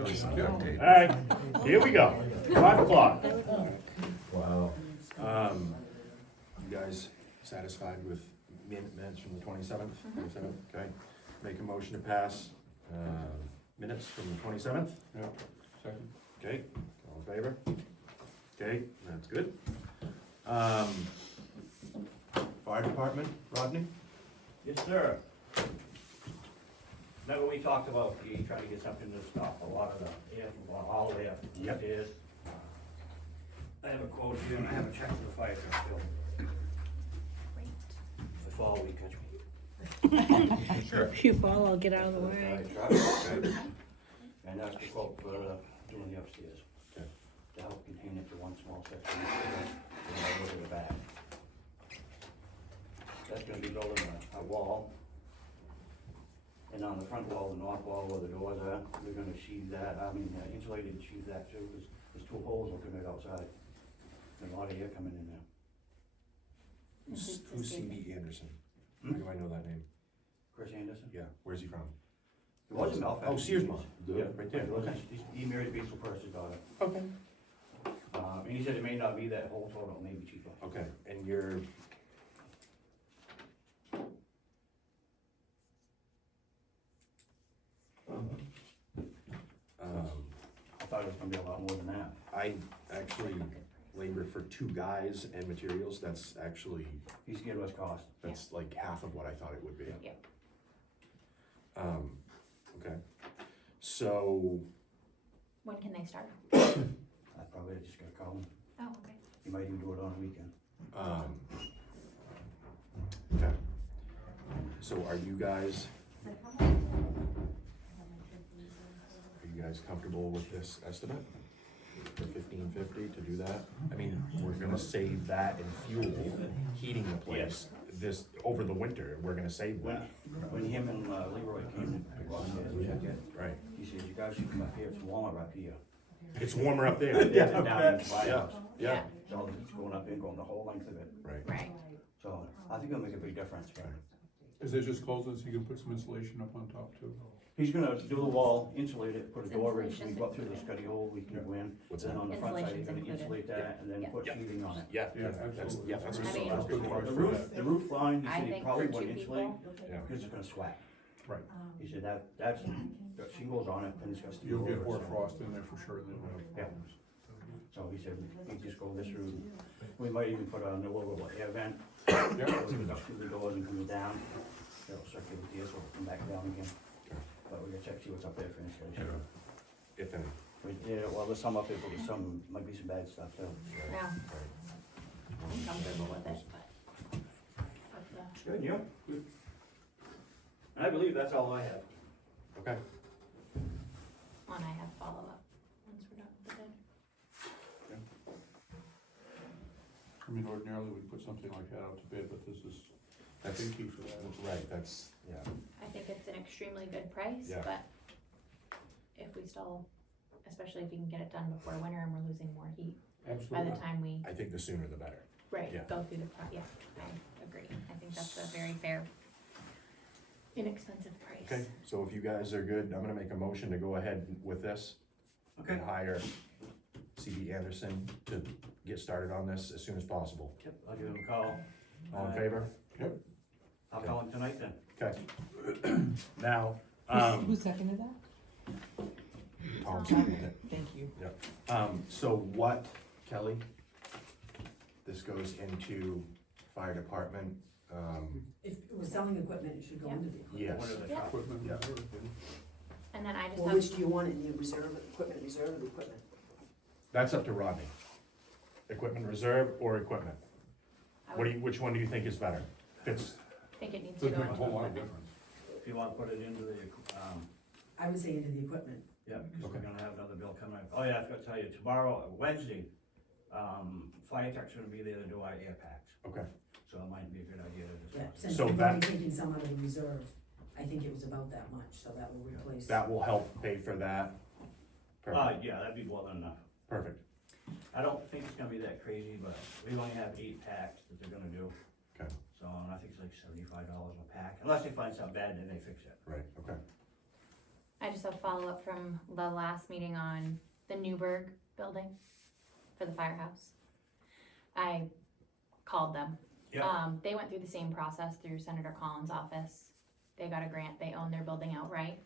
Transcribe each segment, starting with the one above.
Alright, here we go, 5 o'clock. Wow. You guys satisfied with minutes from the 27th? 27th, okay. Make a motion to pass, minutes from the 27th? Yeah, second. Okay, all in favor? Okay, that's good. Fire department, Rodney? Yes, sir. Remember we talked about trying to get something to stop a lot of the air from, all the air from Yep. upstairs. I have a quote here and I have a check for the fire truck bill. The fall week, catch me. Sure. If you fall, I'll get out of the For way. fire truck. Okay. And that's the quote for doing the upstairs. Okay. To help contain it to one small section and then go to the back. That's gonna be building a wall. And on the front wall, the north wall where the doors are, we're gonna sheathe that, insulated and sheathe that too, because there's 2 holes looking right outside. And a lot of air coming in there. Who's C.B. Anderson? How do I know that name? Chris Anderson? Yeah, where's he from? He was in Belfast. Oh, Searsmont. Yeah, Right there, okay. He married Basil Purse's daughter. Okay. And he said it may not be that whole total, it may be cheaper. Okay, and you're, I thought it was gonna be a lot more than that. I actually labored for 2 guys and materials, that's actually, He scared us cost. that's like half of what I thought it would be. Yep. Okay, so, When can they start? I probably just gotta call him. Oh, okay. He might even do it on a weekend. okay. So are you guys comfortable with this estimate? For $1,550 to do that? I mean, we're gonna save that in fuel, heating the place, this, over the winter, we're gonna save that. When him and Leroy came to go upstairs, we checked it. Right. He said, you guys should come up here, it's warmer up here. It's warmer up there. Yeah, down in the fire Yeah, house. yeah, So it's going up and going the whole length of it. right. Right. So I think it'll make a big difference. Is it just closed so you can put some insulation up on top too? He's gonna do the wall, insulate it, put a door in, so we go up through the study hole, we can go in. What's Then that? on the front side, he's Insulation's gonna included. insulate that and then Yeah. put sheathing on it. Yeah, Yeah, that's, absolutely. yeah, that's I a mean- That's good price The for roof, that. the roof line, he I said he think probably for 2 wouldn't insulate, people, Yeah. because it's gonna sweat. Right. He said that's, got shingles on it, and it's got steel. You'll get over it, more so- frost in there for sure than. Yeah. So he said, we just go this route, we might even put a little air vent, Yeah. goes through the doors and comes down, it'll circulate the air, so it'll come back down again. But we gotta check, see what's up there for installation. If any. Yeah, well, there's some up there, but there's some, might be some bad stuff too. yeah, Right. I'm comfortable with it, but. Good, you? Good. And I believe that's all I have. Okay, And I have follow-up once we're done with the bid. I mean, ordinarily we'd put something like that out to bid, but this is, I think key for that. right, that's, yeah, I think it's an extremely good price, Yeah. but if we still, especially if we can get it done before winter and we're losing more heat, by Absolutely. the time we, I think the sooner the better. right, Yeah. go through the yeah, I agree. I think that's a very fair, inexpensive price. Okay, so if you guys are good, I'm gonna make a motion to go ahead with this. Okay. And hire C.B. Anderson to get started on this as soon as possible. Yep, I'll give him a call. All in favor? I'll call him tonight then. Okay. Now, Who seconded that? Tom seconded it. Thank you. So what, Kelly? This goes into fire department, If we're selling equipment, it should go Yeah. into the equipment. yes. What are the Yeah. Equipment Yeah. reserve, And then I just Well, have, which do you want in the reserve, equipment reserve or the equipment? That's up to Rodney. Equipment reserve or equipment? I What do would you, which one do you think is better? Fits, think it needs to doesn't go make a into whole lot of equipment. difference. If you wanna put it into the, I would say into the equipment. yeah, because we're Okay. gonna have another bill coming up. Oh yeah, I forgot to tell you, tomorrow, Wednesday, fire truck's gonna be there to do our air packs, okay, so it might be a good idea to Yeah, just. since So we've that- already taken some out of the reserve, I think it was about that much, so that will replace. that will help pay for that. Perfect, Yeah, that'd be more than enough. perfect, I don't think it's gonna be that crazy, but we only have 8 packs that they're gonna do. okay, So, and I think it's like $75 a pack, unless they find something bad, then they fix it. right, okay. I just have follow-up from the last meeting on the Newburgh building for the firehouse. I called them. They went through the same process through Senator Collins' office. They got a grant, they own their building outright.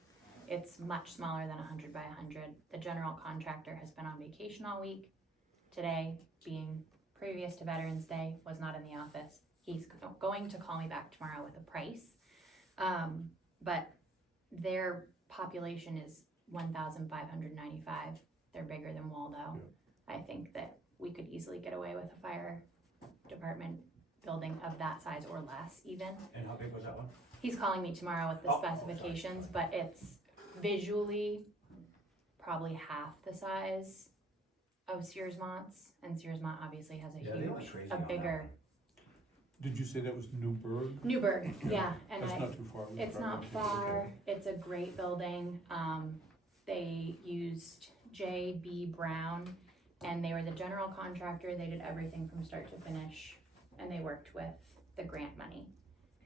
It's much smaller than 100 by 100. The general contractor has been on vacation all week. Today, being previous to Veterans Day, was not in the office. He's going to call me back tomorrow with a price. But their population is 1,595. They're bigger than Waldo. I think that we could easily get away with a fire department building of that size or less even. And how big was that one? He's calling me tomorrow with the Oh, specifications, sorry. but it's visually probably half the size of Searsmont's, and Searsmont obviously has a Yeah, they went huge, crazy a on that bigger, one. Did you say that was Newburgh? Newburgh, yeah, and That's not too far. We it's drive not up to far, it's a great building, they used J.B. Brown, and they were the general contractor, they did everything from start to finish, and they worked with the grant money.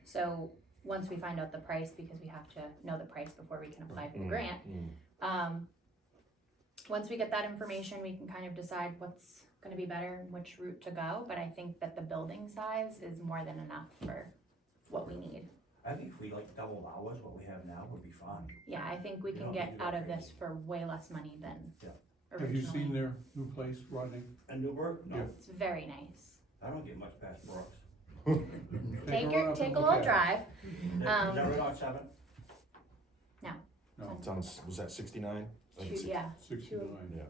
So, once we find out the price, because we have to know the price before we can apply for the grant, once we get that information, we can kind of decide what's gonna be better and which route to go, but I think that the building size is more than enough for what we need. I think if we like double hours, what we have now would be fine. Yeah, I think we You can don't get need to out go of this crazy. for way less money than Yeah. Have you seen originally. their new place, Rodney? And Newburgh? No, Yeah. It's very nice. I don't get much past Brooks. Take her on up take and a look little at it. drive. Is that right on 7? No, It's on, was that 69? Yeah, 69. Yeah.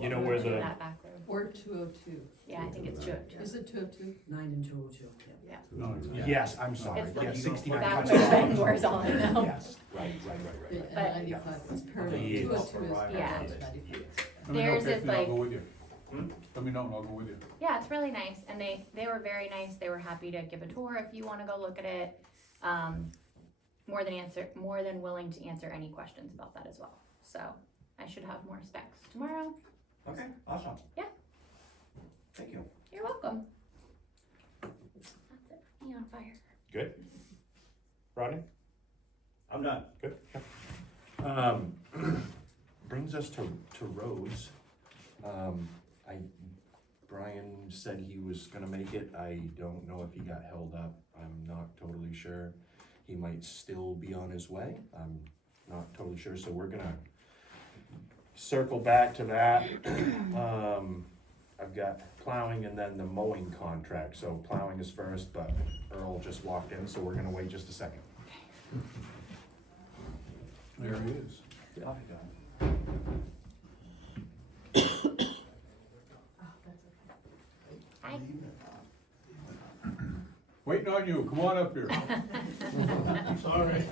You know to where the, that back road. Or 202. Yeah, I think it's two. Is it 202? 9 and 202, yeah. No, it's not. yes, I'm sorry, It's yeah, the- 69. That Country would have Club. been worse, all I know. Yes, right. And But- 95 is parallel. Yeah. 202 is Yeah. parallel to 95. Let me know Theirs if is me, I'll like- go with you. Hmm? Let me know and I'll go with you. Yeah, it's really nice, and they were very nice. They were happy to give a tour if you want to go look at it. More than willing to answer any questions about that as well. So I should have more specs tomorrow. Okay, awesome. Yeah. Thank you. You're welcome. That's it for me on fire. Good. Rodney? I'm done. Good. Brings us to roads. Brian said he was gonna make it. I don't know if he got held up. I'm not totally sure. He might still be on his way. I'm not totally sure, so we're gonna circle back to that. I've got plowing and then the mowing contract. So plowing is first, but Earl just walked in, so we're gonna wait just a second. There he is. Coffee time. Hi. Waiting on you, come on up here. Sorry.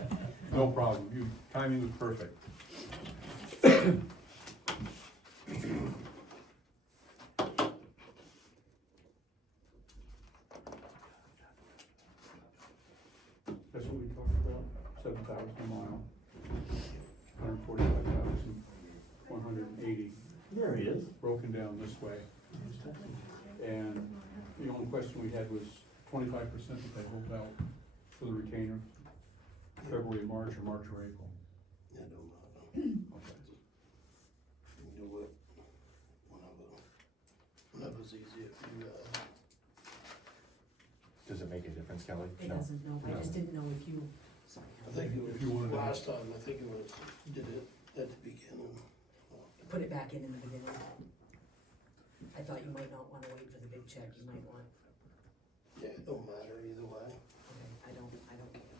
No problem, you, timing was perfect. That's what we talked about, 7,000 a mile, 145,180 There he is. broken down this way. And the only question we had was 25% that they hold out for the retainer, February, March, or March or April. Yeah, don't matter. Okay. You know what? Whenever's easier for you guys. Does it make a difference, Kelly? It No. doesn't, no, I just didn't know if you, sorry, I think it If you wanted was, to- last time, I think it was, you did it at the beginning. put it back in the beginning. I thought you might not wanna wait for the big check, you might want, Yeah, it don't matter either way. okay, I don't care.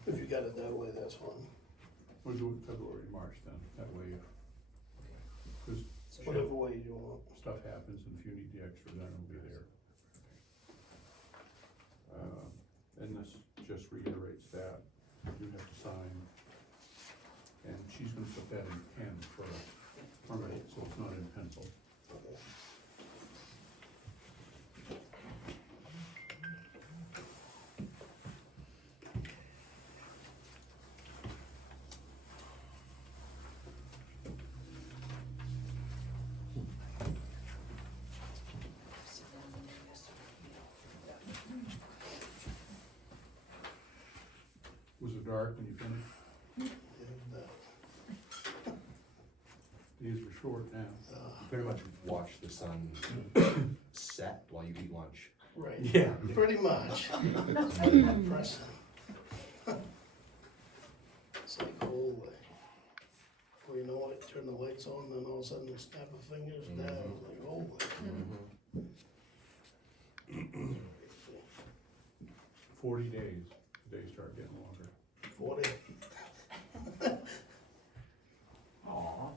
If you got it that way, that's fine. We'll do it February, March then, that way, because So- Whatever way you want. stuff happens and if you need the extra, then it'll be there. And this just reiterates that, you have to sign. And she's gonna put that in pen for permanent, so it's not in pencil. Okay. Was it dark when you finished? Yeah, that. are short now. Pretty much watch the sun set while you eat lunch. Right, Yeah. pretty much. Pressing. It's like, holy. Before you know it, turn the lights on, then all of a sudden you snap of fingers down, it's like, holy. 40 days, the days start getting longer. 40. Aw.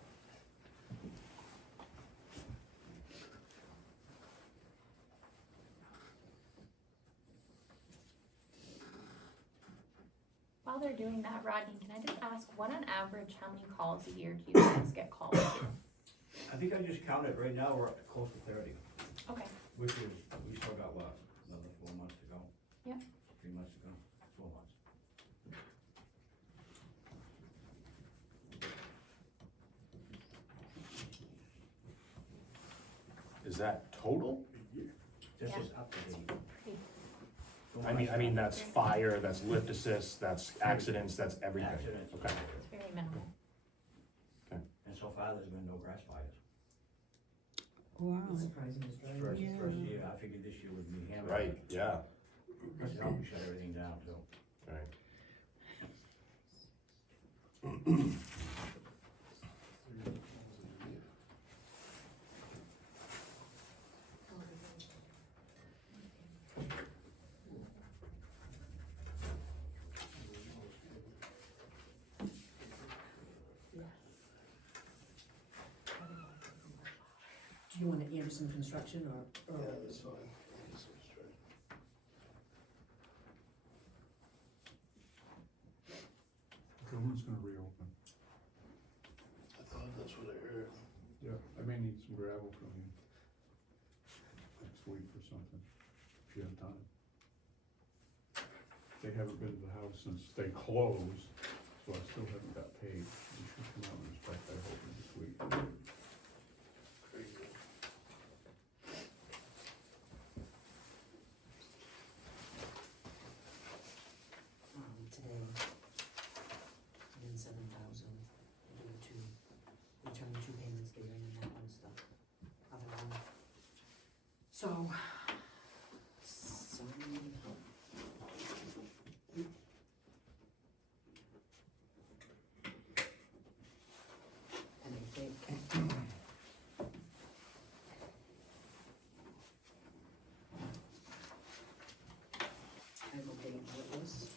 While they're doing that, Rodney, can I just ask, what on average, how many calls a year do you guys get called to? I think I just counted, right now, we're up to close to 30, Okay, which is, we still got what, another 4 months to go? Yeah. 3 months to go, 4 months. Is that total? This Yeah. is up to date. pretty, I mean, that's fire, that's lift assist, that's accidents, that's everything. Accidents. Okay. it's very minimal. And so far, there's been no grass fires. Wow. It's surprising, it's dry. First Yeah. year, I figured this year would be hammered. Right, yeah. Because now we shut everything down too. Right. Do you want it Anderson Construction or? Yeah, that's fine. That's straight. Government's gonna reopen. I thought that's what I heard. Yeah, I may need some gravel from you next week or something, if you have time. They haven't been to the house since they closed, so I still haven't got paid. We should come out and inspect that hopefully this week. Crazy. Today, and then 7,000, doing two, returning 2 payments there, and then that one's the other one. So, and I think. I will date what was.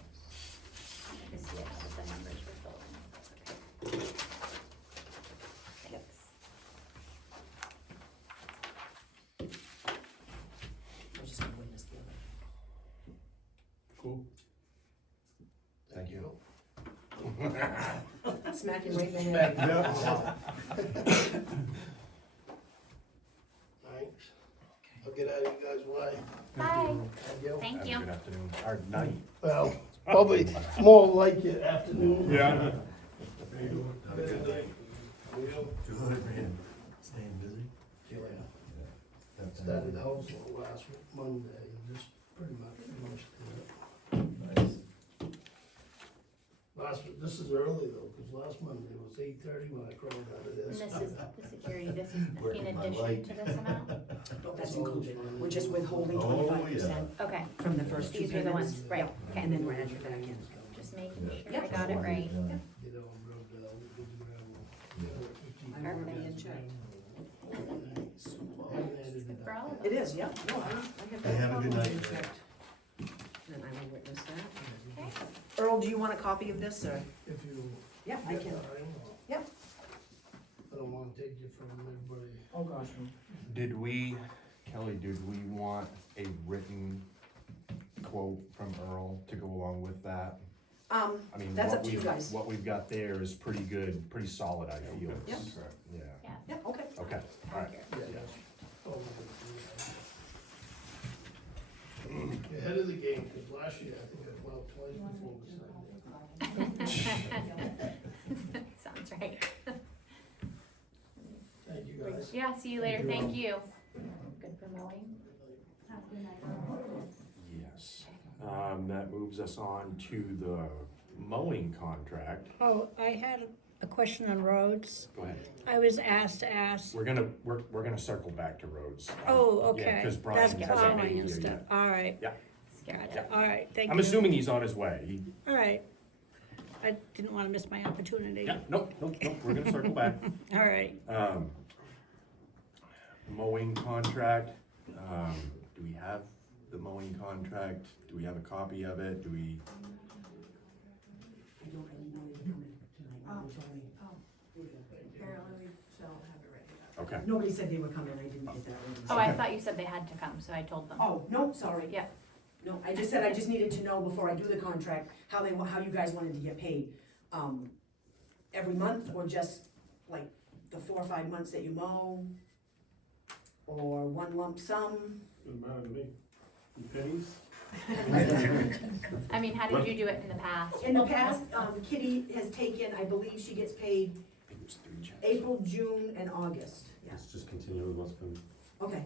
I can see it how the numbers were filled in. Thanks. I was just gonna witness the Cool. Thank you. other. Smack him right in the head. Thanks. I'll get out of you guys' way. Bye, Thank you. thank Have you. a good afternoon, or night. Well, probably more like it afternoon. Yeah. Good night. Good, man. Staying busy? Yeah. Started the house last Monday and just pretty much finished it. Nice. This is early though, cause last Monday was 8:30 when I crawled out of And this. this is the security, this is Working in my addition light. to this amount? No, that's included, we're just withholding Oh, 25% Okay, from the first 2 these are the payments. ones, right, okay, And then we're adding it back in. just making Yeah. sure I got it right. Get all rubbed out, did the gravel. I wrote that in check. Good for all of us. It is, yeah, no, I have Hey, that have a good probably night. checked. And I will witness that. Okay. Earl, do you want a copy of this, or? If you. Yeah, I can. Yep. I don't wanna take you from everybody. Oh, gosh. Did we, Kelly, did we want a written quote from Earl to go along with that? I mean, That's what up to you we've- guys. What we've got there is pretty good, pretty solid, I feel. Yeah. Yeah, Yeah, okay. okay, alright. Accurate. Yeah, that's totally good. You're ahead of the game, cause last year I think I plowed twice before we signed Sounds right. it. Thank you guys. Yeah, see you later, Thank you. thank you. Good for mowing. Yes. That moves us on to the mowing contract. Oh, I had a question on roads. Go ahead. I was asked to ask, We're gonna circle back to roads. oh, Yeah, okay. 'cause Brian That's hasn't plowing made it and here stuff. yet. All right. Yeah. Got Yeah. it. All right, thank you. I'm assuming he's on his way. All right. I didn't want to miss my opportunity. Yeah, nope, we're gonna circle back. All right. Mowing contract, do we have the mowing contract? Do we have a copy of it? Do we? I don't really know you coming tonight, nobody told me. Apparently we shall have it ready. Okay, Nobody said they were coming, I didn't get that ready. Oh, I thought you said they had to come, so I told them. Oh, no, sorry. Yeah. No, I just said I just needed to know before I do the contract, how you guys wanted to get paid. Every month, or just like the 4 or 5 months that you mow? Or one lump sum? Doesn't matter to me. Pennies? I mean, how did you do it in the past? In the past, Kitty has taken, I believe she gets paid I think it was 3 checks. April, June, and August. Yeah. Let's just continue with what's been. Okay,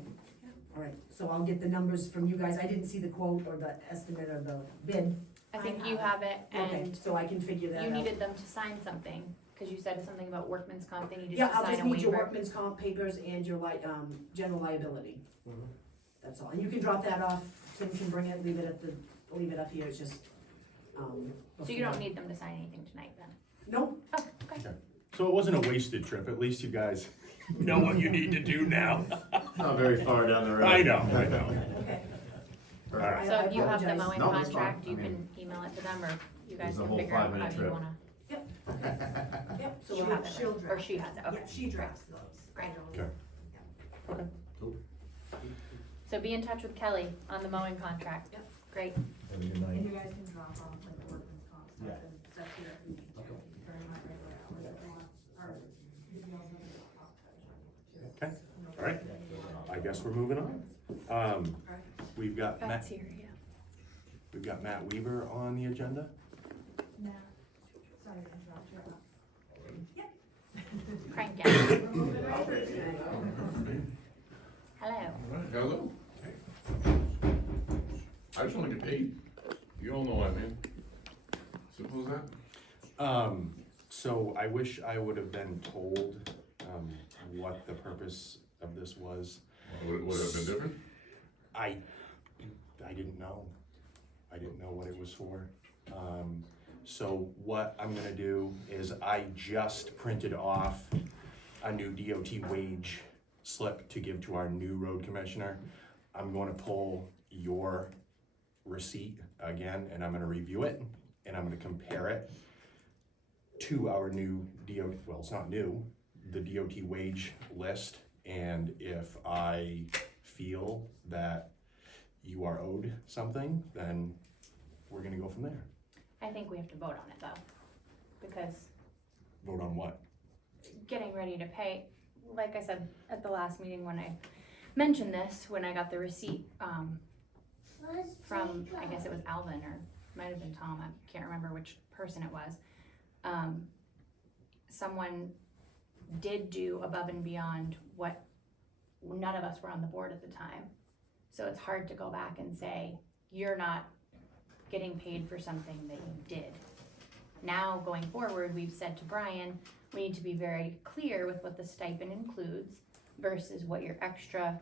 all right, so I'll get the numbers from you guys, I didn't see the quote or the estimate or the bid. I think you have it, Okay, and so I can figure that out. you needed them to sign something, cause you said something about workman's comp, they needed to Yeah, I'll sign just a need your waiver. workman's comp papers and your general liability, Mhm. that's all, and you can drop that off, Tim can bring it, leave it up here, it's just, So you don't need them to sign anything tonight then? Nope, Oh, okay. So it wasn't a wasted trip, at least you guys know what you need to do now. Not very far down the road. I know. okay. All right. So if you have the apologize. mowing No, that's fine. contract, you I mean, can email it to them, or you guys was a can whole figure out how 5-minute you trip. wanna, Yep, so you'll we'll have have, it, She'll right? Or draft she has it, okay. Yeah, she drafts those. Great. Okay. So be in touch with Kelly on the mowing contract. Yep. Great. Have a good And night. you guys can drop off like the workman's comp stuff Yeah. and stuff here if you need to, during my regular hours if you want, or if you also need to drop off. Okay, all right. I guess we're moving on. We've got That's Matt, here, yeah. we've got Matt Weaver on the agenda. No, sorry to interrupt you. Crank it. We're moving right through tonight. Hello. Hello. I just wanna get paid. You all know what I mean. Simple as that. So I wish I would have been told, what the purpose of this was. Would it have been different? I didn't know. I didn't know what it was for. So what I'm gonna do is I just printed off a new DOT wage slip to give to our new road commissioner. I'm gonna pull your receipt again, and I'm gonna review it, and I'm gonna compare it to our new DOT, well, it's not new, the DOT wage list, and if I feel that you are owed something, then we're gonna go from there. I think we have to vote on it though, because Vote on what? getting ready to pay, like I said at the last meeting when I mentioned this, when I got the receipt, from, I guess it was Alvin or might have been Tom, I can't remember which person it was. Someone did do above and beyond what none of us were on the board at the time. So it's hard to go back and say, you're not getting paid for something that you did. Now, going forward, we've said to Brian, we need to be very clear with what the stipend includes versus what your extra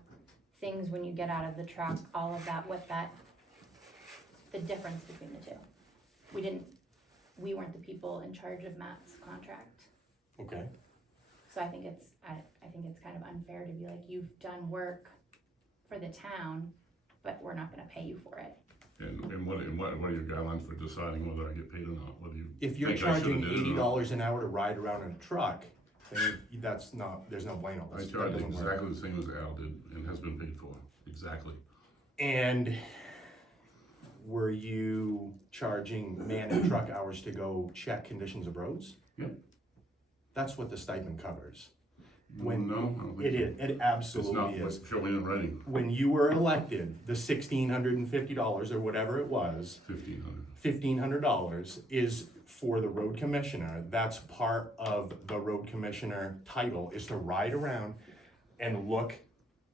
things when you get out of the truck, all of that, what that, the difference between the two. We weren't the people in charge of Matt's contract. Okay. So I think it's kind of unfair to be like, you've done work for the town, but we're not gonna pay you for it. And what are your guidelines for deciding whether I get paid or not? What do you? If you're think I should've charging did or not? $80 an hour to ride around in a truck, then that's not, there's no bueno. I That charge doesn't work. exactly the same as Al did and has been paid for, exactly. And were you charging man and truck hours to go check conditions of roads? Yep. That's what the stipend covers. No, When I don't think It so. is, it It's not, absolutely is. show me in writing, When you were elected, the $1,650 or whatever it was, 1,500. $1,500 is for the road commissioner. That's part of the road commissioner title, is to ride around and look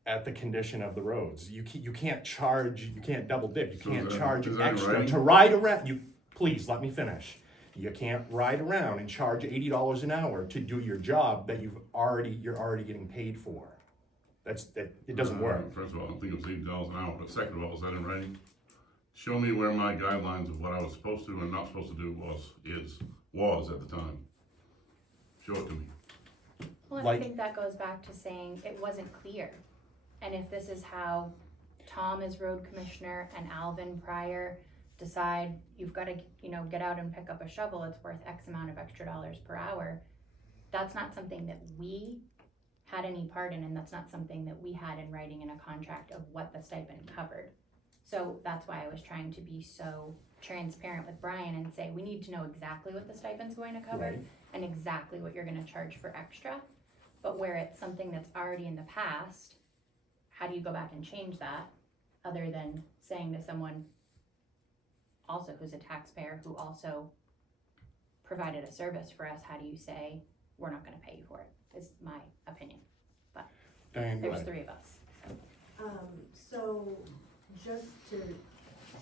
at the condition of the roads. You can't charge, you can't double dip, you So can't is that- charge is that in extra writing? to ride around, please, let me finish. You can't ride around and charge $80 an hour to do your job that you're already getting paid for. It doesn't work. First of all, I don't think it was $80 an hour, but second of all, is that in writing? Show me where my guidelines of what I was supposed to and not supposed to do was at the time. Show it to me. Well, I Like- think that goes back to saying it wasn't clear. And if this is how Tom as road commissioner and Alvin Pryor decide you've gotta, get out and pick up a shovel, it's worth X amount of extra dollars per hour, that's not something that we had any part in, and that's not something that we had in writing in a contract of what the stipend covered. So that's why I was trying to be so transparent with Brian and say, we need to know exactly what the stipend's going to cover Right. and exactly what you're gonna charge for extra. But where it's something that's already in the past, how do you go back and change that, other than saying to someone also who's a taxpayer, who also provided a service for us, how do you say, we're not gonna pay you for it, is my opinion. Diane, go There's ahead. 3 of us, so. So just to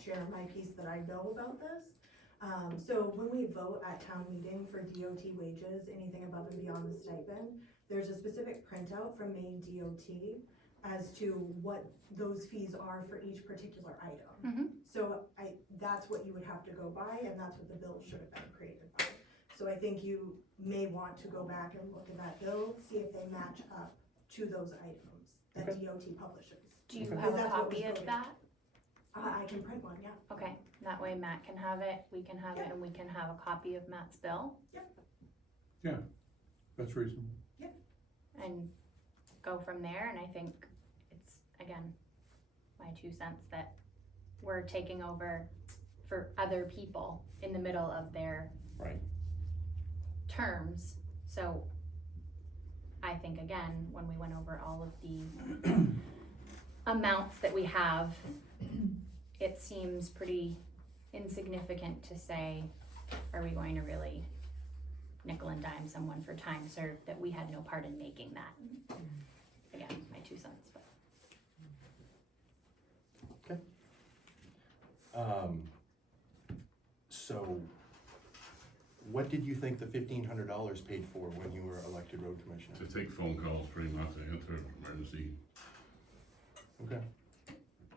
share my piece that I know about this. So when we vote at town meeting for DOT wages, anything above and beyond the stipend, there's a specific printout from Maine DOT as to what those fees are for each particular item. Mhm. So that's what you would have to go by, and that's what the bill should have been created by. So I think you may want to go back and look at that bill, see if they match up to those items that Okay. DOT publishes. Do you Okay. have a That's what was copy of voted. that? I can print one, yeah. Okay, that way Matt can have it, we can have it, Yeah. and we can have a copy of Matt's bill, That's reasonable. and go from there, and I think it's, again, my 2 cents that we're taking over for other people in the middle of their Right. terms, so I think, again, when we went over all of the amounts that we have, it seems pretty insignificant to say, are we going to really nickel and dime someone for time served that we had no part in making that? Again, my 2 cents, but. So, what did you think the $1,500 paid for when you were elected road commissioner? To take phone calls, pretty much, to enter emergency. Okay.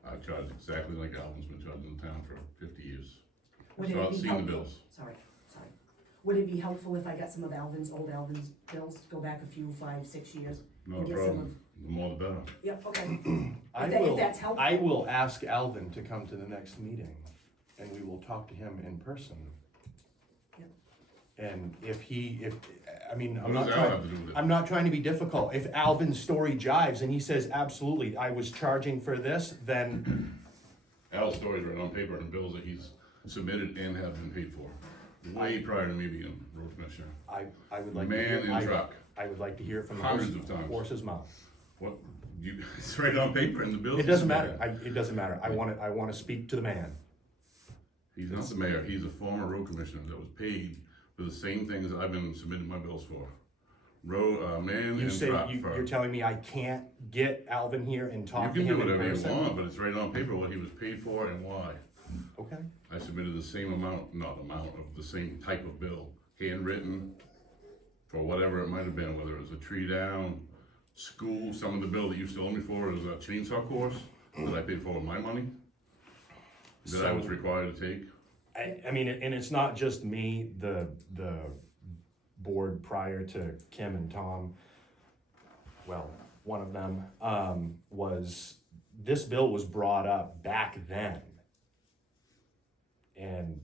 I charge exactly like Alvin's been charging the town for 50 years. Would So it I've be seen the helpful? bills. Sorry. Would it be helpful if I got some of old Alvin's bills, go back a few, 5, 6 years? Not a Get some problem. The more the better. Yep, okay. I If that's helpful. I will ask Alvin to come to the next meeting, and we will talk to him in person. Yep. And I'm What not does Al trying, have to do with it? I'm not trying to be difficult. If Alvin's story jives and he says, absolutely, I was charging for this, then Al's story's written on paper and bills that he's submitted and have been paid for. Way prior to me being road commissioner. I would like to Man hear, in truck. I would like to hear it from the Hundreds of times. horse's mouth. What, it's right on paper and the bills. It doesn't matter. It doesn't matter. I wanna speak to the man. He's not the mayor, he's a former road commissioner that was paid for the same things I've been submitting my bills for. Man You and say, truck you're for, telling me I can't get Alvin here and you talk to can do him in whatever you person? want, but it's right on paper what he was paid for and why. Okay, I submitted the same amount, not amount, of the same type of bill, handwritten, for whatever it might have been, whether it was a tree down, school, some of the bill that you still owe me for is a chainsaw course that I paid for with my money, that I was So- required to take. I mean, and it's not just me, the board prior to Kim and Tom, well, one of them, this bill was brought up back then. And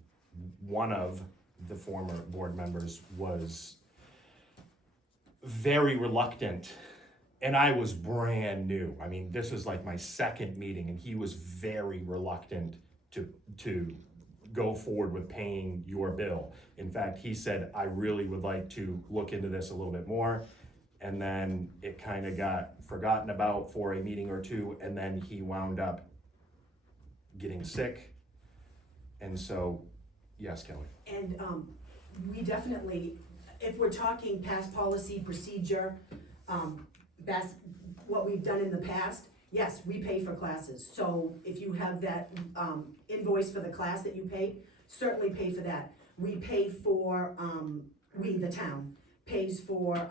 one of the former board members was very reluctant, and I was brand new. I mean, this is like my second meeting, and he was very reluctant to go forward with paying your bill. In fact, he said, I really would like to look into this a little bit more. And then it kind of got forgotten about for a meeting or two, and then he wound up getting sick. And so, yes, Kelly. And we definitely, if we're talking past policy, procedure, best, what we've done in the past, yes, we pay for classes, so if you have that, invoice for the class that you paid, certainly pay for that. We pay for, the town, pays for,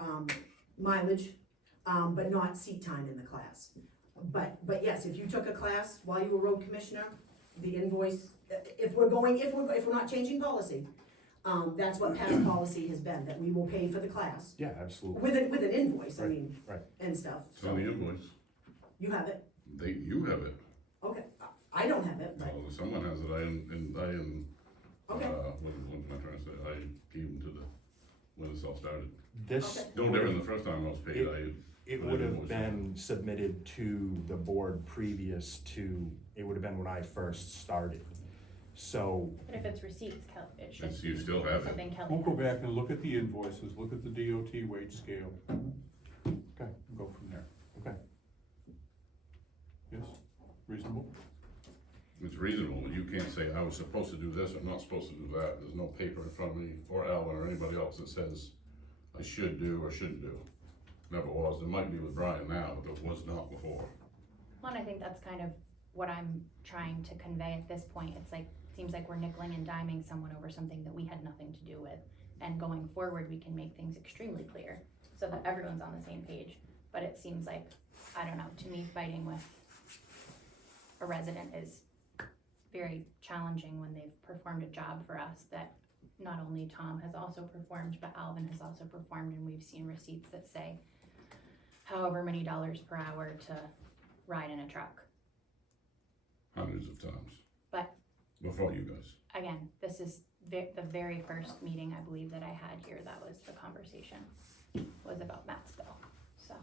mileage, but not seat time in the class. But yes, if you took a class while you were road commissioner, the invoice, if we're not changing policy, that's what past policy has been, that we will pay for the class Yeah, absolutely. with an invoice, I mean, Right. and stuff. It's on the invoice. You have it? You have it. Okay, I don't have it, but, Well, someone has it, okay, what am I trying to say? I gave them to when this all started. This, Okay. No different than the first time I was paid, it would have been submitted to the board previous to, it would have been when I first started. So, But if it's receipts, it should It's, you be still have it. something Kelly We'll go has. back and look at the invoices, look at the DOT wage scale. Okay, go from there. okay. Yes, reasonable? It's reasonable, but you can't say, I was supposed to do this, I'm not supposed to do that. There's no paper in front of me, or Alan, or anybody else that says I should do or shouldn't do. Never was. There might be with Brian now, but there was not before. Well, and I think that's kind of what I'm trying to convey at this point. It's like, seems like we're nickeling and diming someone over something that we had nothing to do with. And going forward, we can make things extremely clear so that everyone's on the same page. But it seems like, I don't know, to me, fighting with a resident is very challenging when they've performed a job for us that not only Tom has also performed, but Alvin has also performed, and we've seen receipts that say however many dollars per hour to ride in a truck. Hundreds of times. But Before you guys. again, this is the very first meeting I believe that I had here, that was the conversation, was about Matt's bill, so.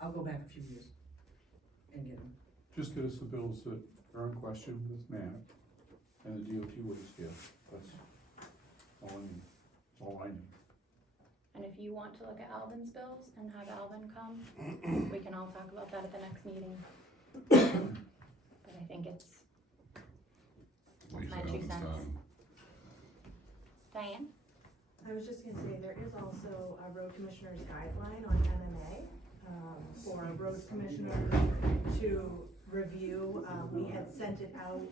I'll go back a few years and get them. Just get us the bills that are in question with Matt and the DOT wage scale. That's all I need. And if you want to look at Alvin's bills and have Alvin come, we can all talk about that at the next meeting. But I think it's Waste my of 2 Alan's cents. time. Diane? I was just gonna say, there is also a road commissioner's guideline on MMA, for road commissioners to review. We had sent it out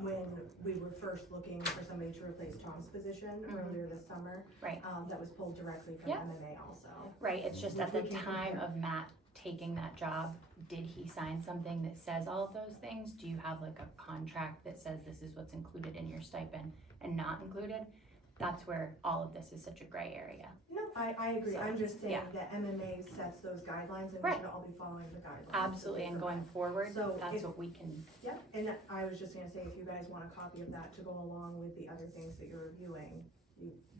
when we were first looking for somebody to replace Tom's position earlier this summer. Right. That was pulled directly from Yeah. MMA also. Right, it's just at the Which we can time compare. of Matt taking that job, did he sign something that says all of those things? Do you have like a contract that says this is what's included in your stipend and not included? That's where all of this is such a gray area. No, I agree. So, I'm just saying yeah. that MMA sets those guidelines and we Right. should all be following the guidelines. Absolutely, and going forward, So that's if- what we can, Yep, and I was just gonna say, if you guys want a copy of that to go along with the other things that you're reviewing,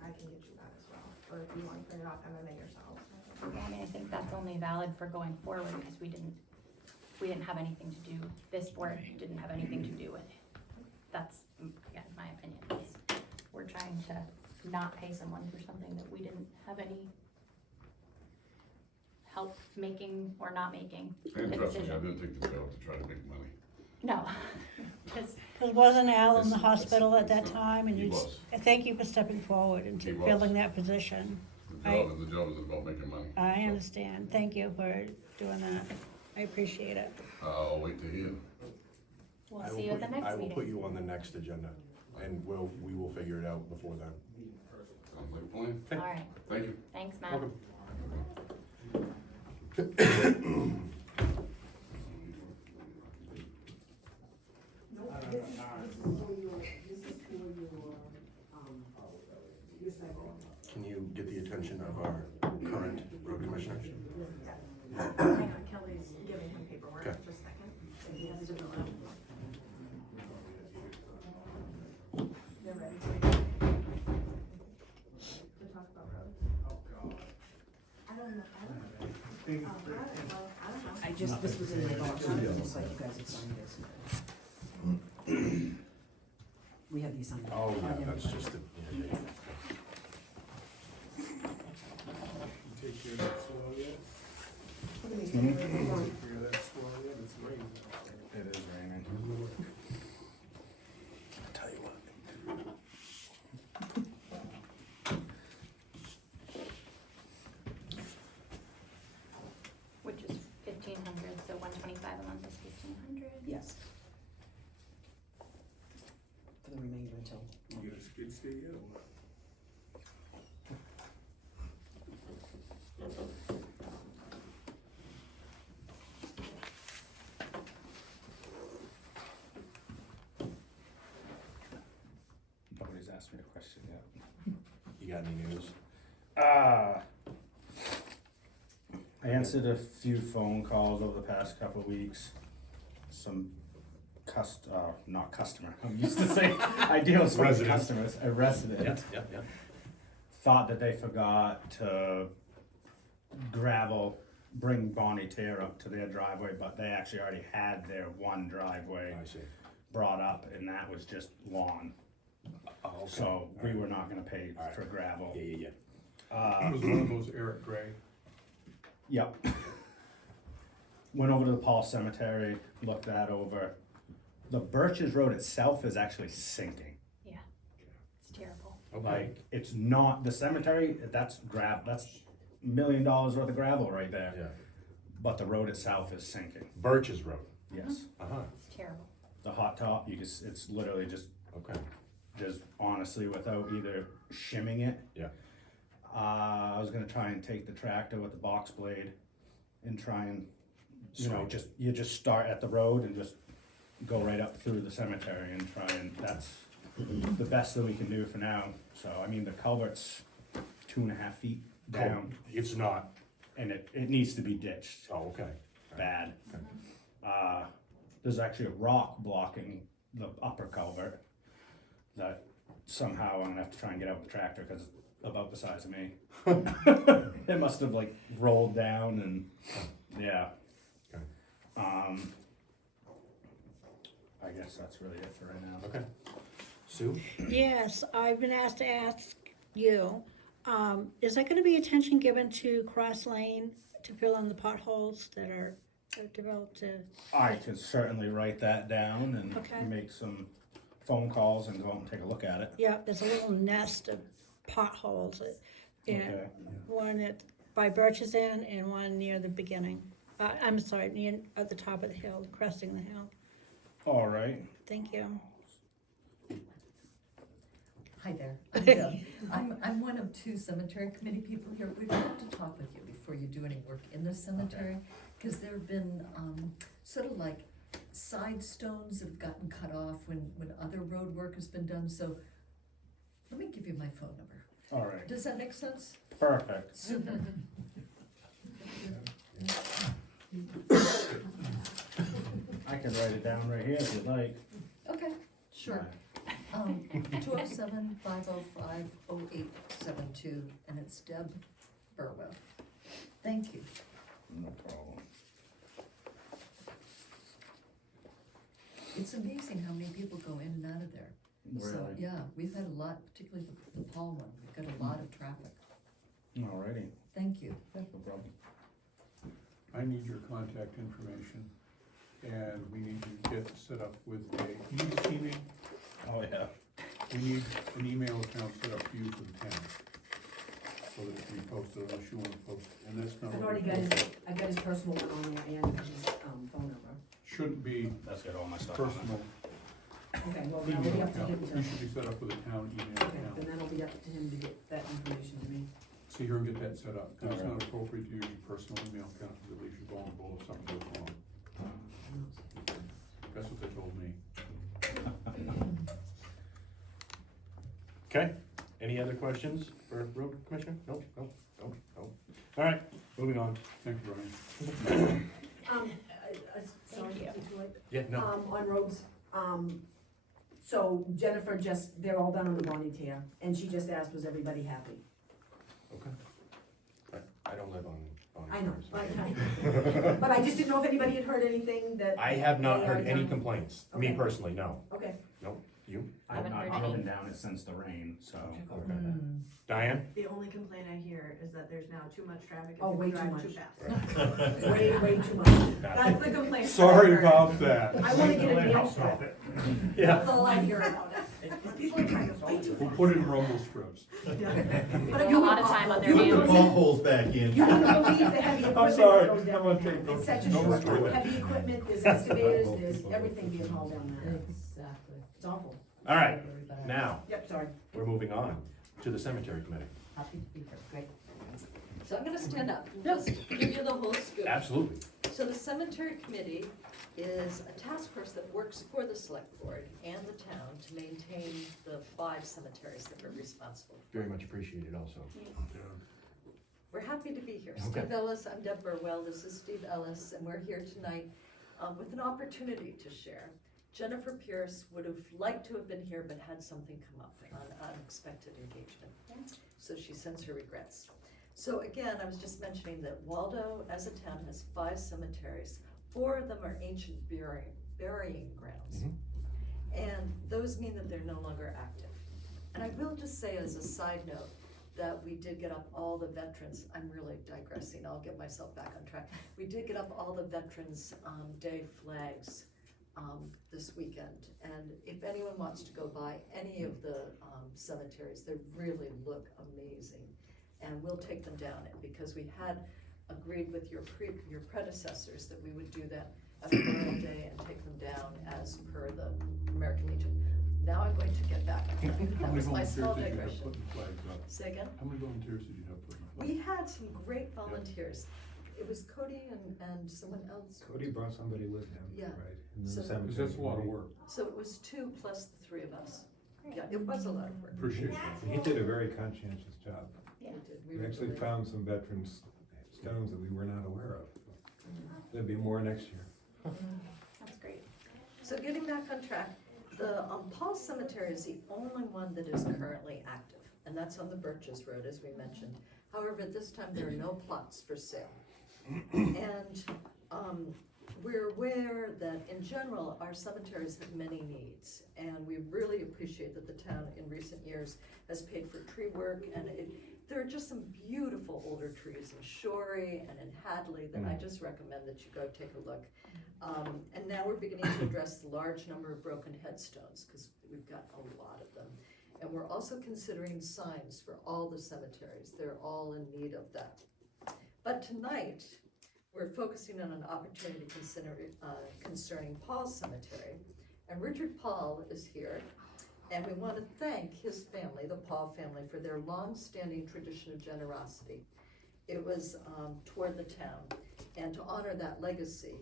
I can get you that as well, or if you wanna print it off MMA yourselves. I mean, I think that's only valid for going forward, because we didn't have anything to do, this board didn't have anything to do with it. That's, again, my opinion, is we're trying to not pay someone for something that we didn't have any help making or not making the And trust me, I decision. didn't take the job to try to make money. No, because, Because wasn't Al in the It's- hospital at it's that not- time? And he you, was. thank you for stepping forward and He was. filling that position. The job is about making money. I understand. Thank you for doing that. I appreciate it. I'll wait to hear. we'll I will see you at the put- next I will put meeting. you on the next agenda, and we will figure it out before then. Sounds like a plan. All right, Thank you. thanks, Matt. Welcome. Can you get the attention of our current road commissioner? Hang on, Kelly's giving him paperwork, Okay. just a second. He has to fill it out. They're ready to talk about roads. I don't know. I just, this was in my box, so it looks like you guys have signed this. We have these signed. Oh, yeah, that's just it. Take care of that soil yet? Look at these Take papers. care of that soil yet? It's raining out there. It is raining. I'll tell you what. Which is so. You got a skid steer yet or what? Nobody's asked me a question yet. You got any news? I answered a few phone calls over the past couple of weeks. Some not customer, I'm used to saying, I deal with some Resident. customers, a resident. Yeah. Thought that they forgot to bring Bonnie Tear up to their driveway, but they actually already had their one driveway I see. brought up, and that was just lawn. Oh, okay. So we were not gonna pay Alright. for gravel. Yeah. It was one of those Eric Gray. Yep. Went over to the Paul Cemetery, looked that over. The Birches Road itself is actually sinking. Yeah, it's terrible. Okay. Like, it's not, the cemetery, that's that's $1 million worth of gravel right there. Yeah. But the road itself is sinking, Birch's Road. yes. Uh-huh. It's terrible. The hot top, it's literally just Okay. honestly, without either shimming it. Yeah. I was gonna try and take the tractor with the box blade and try and, Sweep. you just start at the road and just go right up through the cemetery and try and, that's the best that we can do for now. So, I mean, the culvert's 2.5 feet down It's not. and it needs to be ditched Oh, okay. bad. There's actually a rock blocking the upper culvert that somehow I'm gonna have to try and get out with the tractor because it's about the size of me. It must have like rolled down and, yeah. Okay. I guess that's really it for right now. Okay. Sue? Yes, I've been asked to ask you, is there gonna be attention given to Cross Lane to fill in the potholes that are developed to? I can certainly write that down and Okay. make some phone calls and go out and take a look at it. Yeah, there's a little nest of potholes, and Okay. one by Birch's Inn and one near the beginning. I'm sorry, near, at the top of the hill, cresting the hill. All right. Thank you. Hi there, I'm Deb. I'm one of 2 cemetery committee people here. We'd like to talk with you before you do any work in the cemetery, because there have been sort of like side stones that have gotten cut off when other road work has been done, so let me give you my phone number. All right. Does that make sense? Perfect. Super. I can write it down right here if you'd like. Okay, sure. 207-505-0872, and it's Deb Burwell. Thank you. No problem. It's amazing how many people go in and out of there. So, Really? yeah, we've had a lot, particularly the Paul one, we've got a lot of traffic. Alrighty. Thank you. No problem. I need your contact information, and we need to get set up with you need to see me? Oh, yeah. We need an email account set up for you for the town, so that it can be posted unless you wanna post it, and that's not. I've what already we got his, post. I've got his personal one on there and his, phone number. Shouldn't be That's got all my stuff on it. personal Okay, well, that'll be email up to him account, to, you should be set up with a town email okay, then account. that'll be up to him to get that information to me. See here and get that set up, and it's Okay. not appropriate to use your personal email account, because it leaves you vulnerable if something goes wrong. That's what they told me. Okay. Any other questions for road commissioner? Nope. All right, moving on. Thank you, Ryan. Sorry, Thank you. is it too late? Yeah, no. On roads, so Jennifer they're all done on the Bonnie Tear, and she just asked, was everybody happy? Okay. I don't live on I know, Farms. but I just didn't know if anybody had heard anything that. I have not they are heard any done. complaints. Me Okay. personally, no. Okay, You? I've Haven't not heard driven any. down it since the rain, so. Okay. Diane? The only complaint I hear is that there's now too much traffic Oh, and way people too drive much. too fast. way too much. That's the complaint. Sorry I've heard. about that. I wanna get a dance stop. Yeah. That's all I hear about it. People are trying to way too We'll fast. put in rumble strips. But A lot of time on their hands. Potholes back in. You wouldn't believe the heavy equipment I'm sorry, that goes down I'm gonna there. take It's such a no short, restraint. heavy equipment, there's excavators, there's everything being hauled down there. Exactly. It's awful. All right, Everybody. Now, Yep, sorry. we're moving on to the cemetery committee. Happy to be here, great. So I'm gonna stand up and just give you the whole scoop. Absolutely. So the cemetery committee is a task force that works for the select board and the town to maintain the 5 cemeteries that we're responsible for. Very much appreciated also. We're happy to be here. Okay. Steve Ellis, I'm Deb Burwell, this is Steve Ellis, and we're here tonight with an opportunity to share. Jennifer Pierce would have liked to have been here, but had something come up, an unexpected engagement. So she sends her regrets. So again, I was just mentioning that Waldo, as a town, has 5 cemeteries. 4 of them are ancient burying grounds. And those mean that they're no longer active. And I will just say as a side note, that we did get up all the veterans, I'm really digressing, I'll get myself back on track. We did get up all the Veterans Day flags this weekend. And if anyone wants to go by any of the cemeteries, they really look amazing. And we'll take them down because we had agreed with your predecessors that we would do that at Memorial Day and take them down as per the American Legion. Now I'm going to get back on track. That was my small digression. Say again? How many volunteers did you have putting the flags? We had some great volunteers. It was Cody and someone else. Cody brought somebody with him, Yeah. right? in the So- cemetery Because that's a lot of committee. work. So it was 2 plus the 3 of us. Yeah, it was a lot of work. Appreciate it. He did a very conscientious job. We did. We were actually really- found some veterans stones that we were not aware of. There'll be more next year. That's great. So getting back on track, the Paul Cemetery is the only one that is currently active, and that's on the Birches Road, as we mentioned. However, at this time, there are no plots for sale. And we're aware that in general, our cemeteries have many needs, and we really appreciate that the town in recent years has paid for tree work, and there are just some beautiful older trees in Shorey and in Hadley that I just recommend that you go take a look. And now we're beginning to address the large number of broken headstones, because we've got a lot of them. And we're also considering signs for all the cemeteries. They're all in need of that. But tonight, we're focusing on an opportunity concerning Paul's Cemetery. And Richard Paul is here, and we want to thank his family, the Paul family, for their long-standing tradition of generosity. It was toward the town, and to honor that legacy.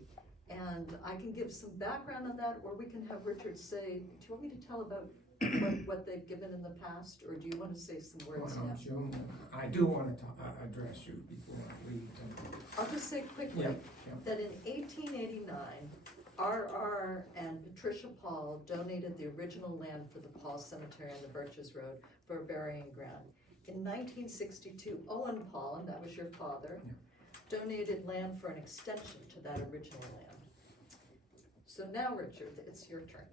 And I can give some background on that, or we can have Richard say, do you want me to tell about what they've given in the past, or do you want to say some words now? I do want to address you before I leave. I'll just say quickly that in 1889, R.R. and Patricia Paul donated the original land for the Paul Cemetery on the Birches Road for a burying ground. In 1962, Owen Paul, and that was your father, donated land for an extension to that original land. So now, Richard, it's your turn.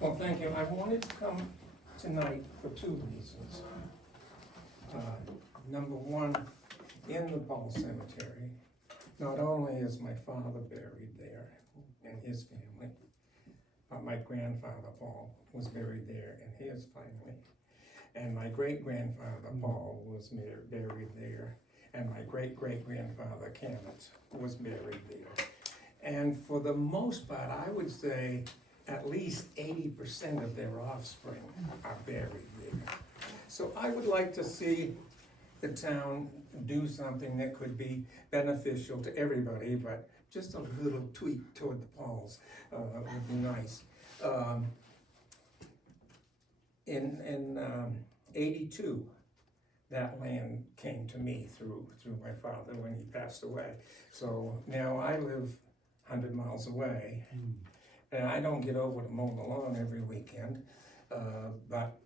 Well, thank you. I wanted to come tonight for 2 reasons. Number one, in the Paul Cemetery, not only is my father buried there and his family, but my grandfather Paul was buried there and his family. And my great-grandfather Paul was buried there, and my great-great-grandfather Kenneth was buried there. And for the most part, I would say at least 80% of their offspring are buried there. So I would like to see the town do something that could be beneficial to everybody, but just a little tweak toward the Pauls would be nice. In 82, that land came to me through my father when he passed away. So now I live 100 miles away, and I don't get over to mow the lawn every weekend, but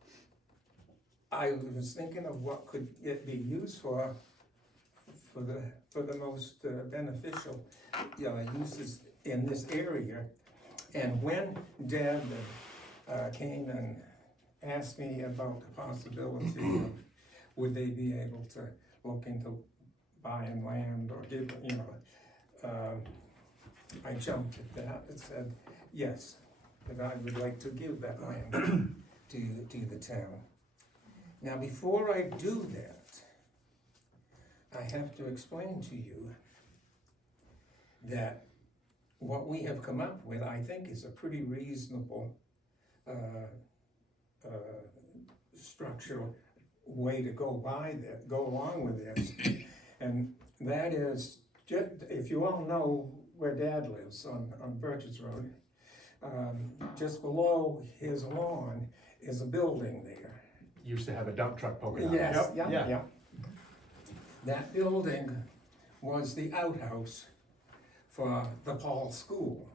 I was thinking of what could it be used for the most beneficial uses in this area. And when Deb came and asked me about the possibility of would they be able to look into buying land or give, I jumped at that and said, yes, that I would like to give that land to the town. Now, before I do that, I have to explain to you that what we have come up with, I think, is a pretty reasonable, structural way to go along with this. And that is, just, if you all know where Dad lives on Birches Road, just below his lawn is a building there. Used to have a dump truck poking out. Yes, Yep. yeah. That building was the outhouse for the Paul School,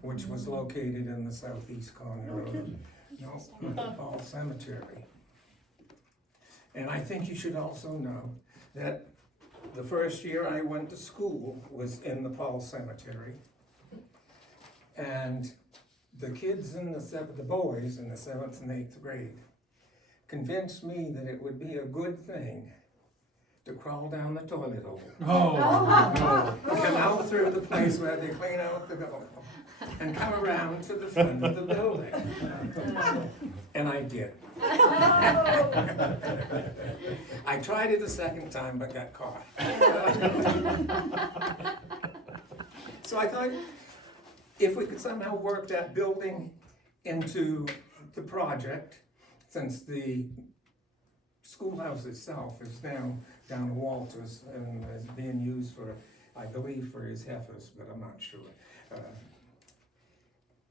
which was located in the southeast corner of the Paul Cemetery. And I think you should also know that the first year I went to school was in the Paul Cemetery. And the kids in the boys in the 7th and 8th grade convinced me that it would be a good thing to crawl down the toilet hole. Come out through the place where they clean out the hole and come around to the front of the building. And I did. I tried it the second time but got caught. So I thought, if we could somehow work that building into the project, since the schoolhouse itself is down at Walter's and is being used for, I believe, for his heifers, but I'm not sure.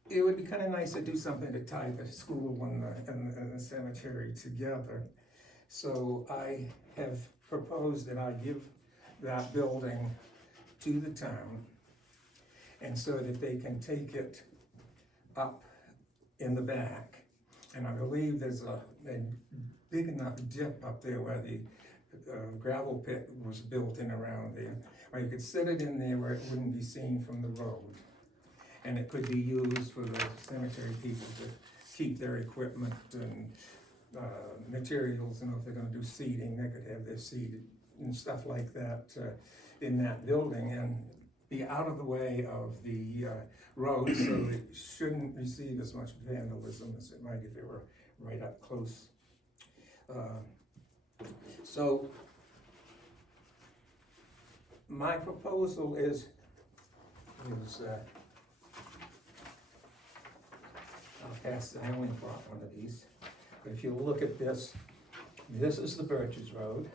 It would be kind of nice to do something to tie the school and the cemetery together. So I have proposed that I give that building to the town, and so that they can take it up in the back. And I believe there's a big enough dip up there where the gravel pit was built in around there, where you could set it in there where it wouldn't be seen from the road. And it could be used for the cemetery people to keep their equipment and materials, and if they're gonna do seeding, they could have their seed and stuff like that in that building, and be out of the way of the road, so it shouldn't receive as much vandalism as it might if it were right up close. So my proposal is I'll pass the Howling plot one of these. But if you look at this, this is the Birches Road.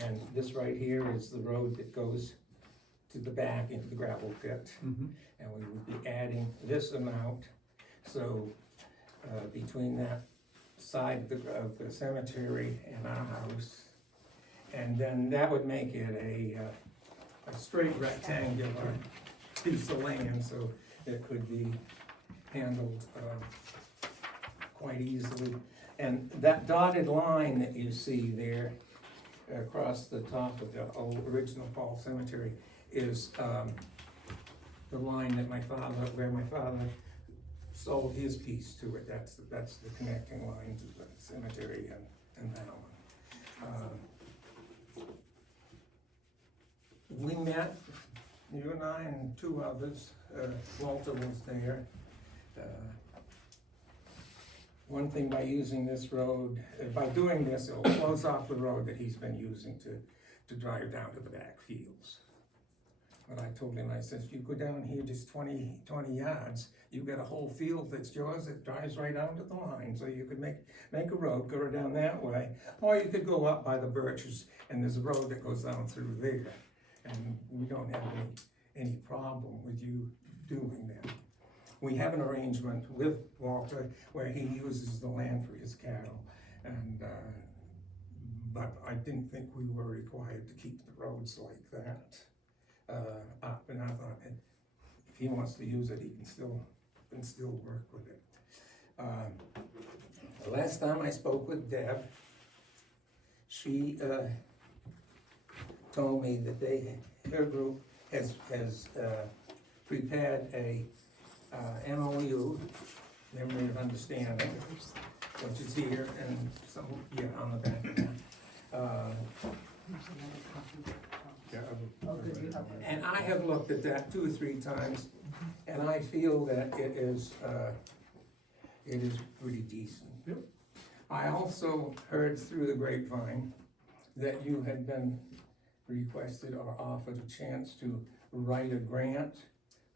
And this right here is the road that goes to the back into the gravel pit. And we would be adding this amount. So between that side of the cemetery and our house, and then that would make it a straight rectangular piece of land, so it could be handled quite easily. And that dotted line that you see there across the top of the original Paul Cemetery is the line that where my father sold his piece to it. That's the connecting line to the cemetery and that one. We met, you and I and two others, Walter was there. One thing, by using this road, by doing this, it'll close off the road that he's been using to drive down to the back fields. But I told him, I said, if you go down here just 20 yards, you've got a whole field that's yours that drives right down to the line. So you could make a road, go down that way, or you could go up by the birches, and there's a road that goes down through there. And we don't have any problem with you doing that. We have an arrangement with Walter where he uses the land for his cattle, and but I didn't think we were required to keep the roads like that up. And I thought, if he wants to use it, he can still work with it. The last time I spoke with Deb, she told me that her group has prepared a MOU, Memory of Understanding, which is here and some, on the back of that. And I have looked at that 2 or 3 times, and I feel that it is pretty decent. Yep. I also heard through the grapevine that you had been requested or offered a chance to write a grant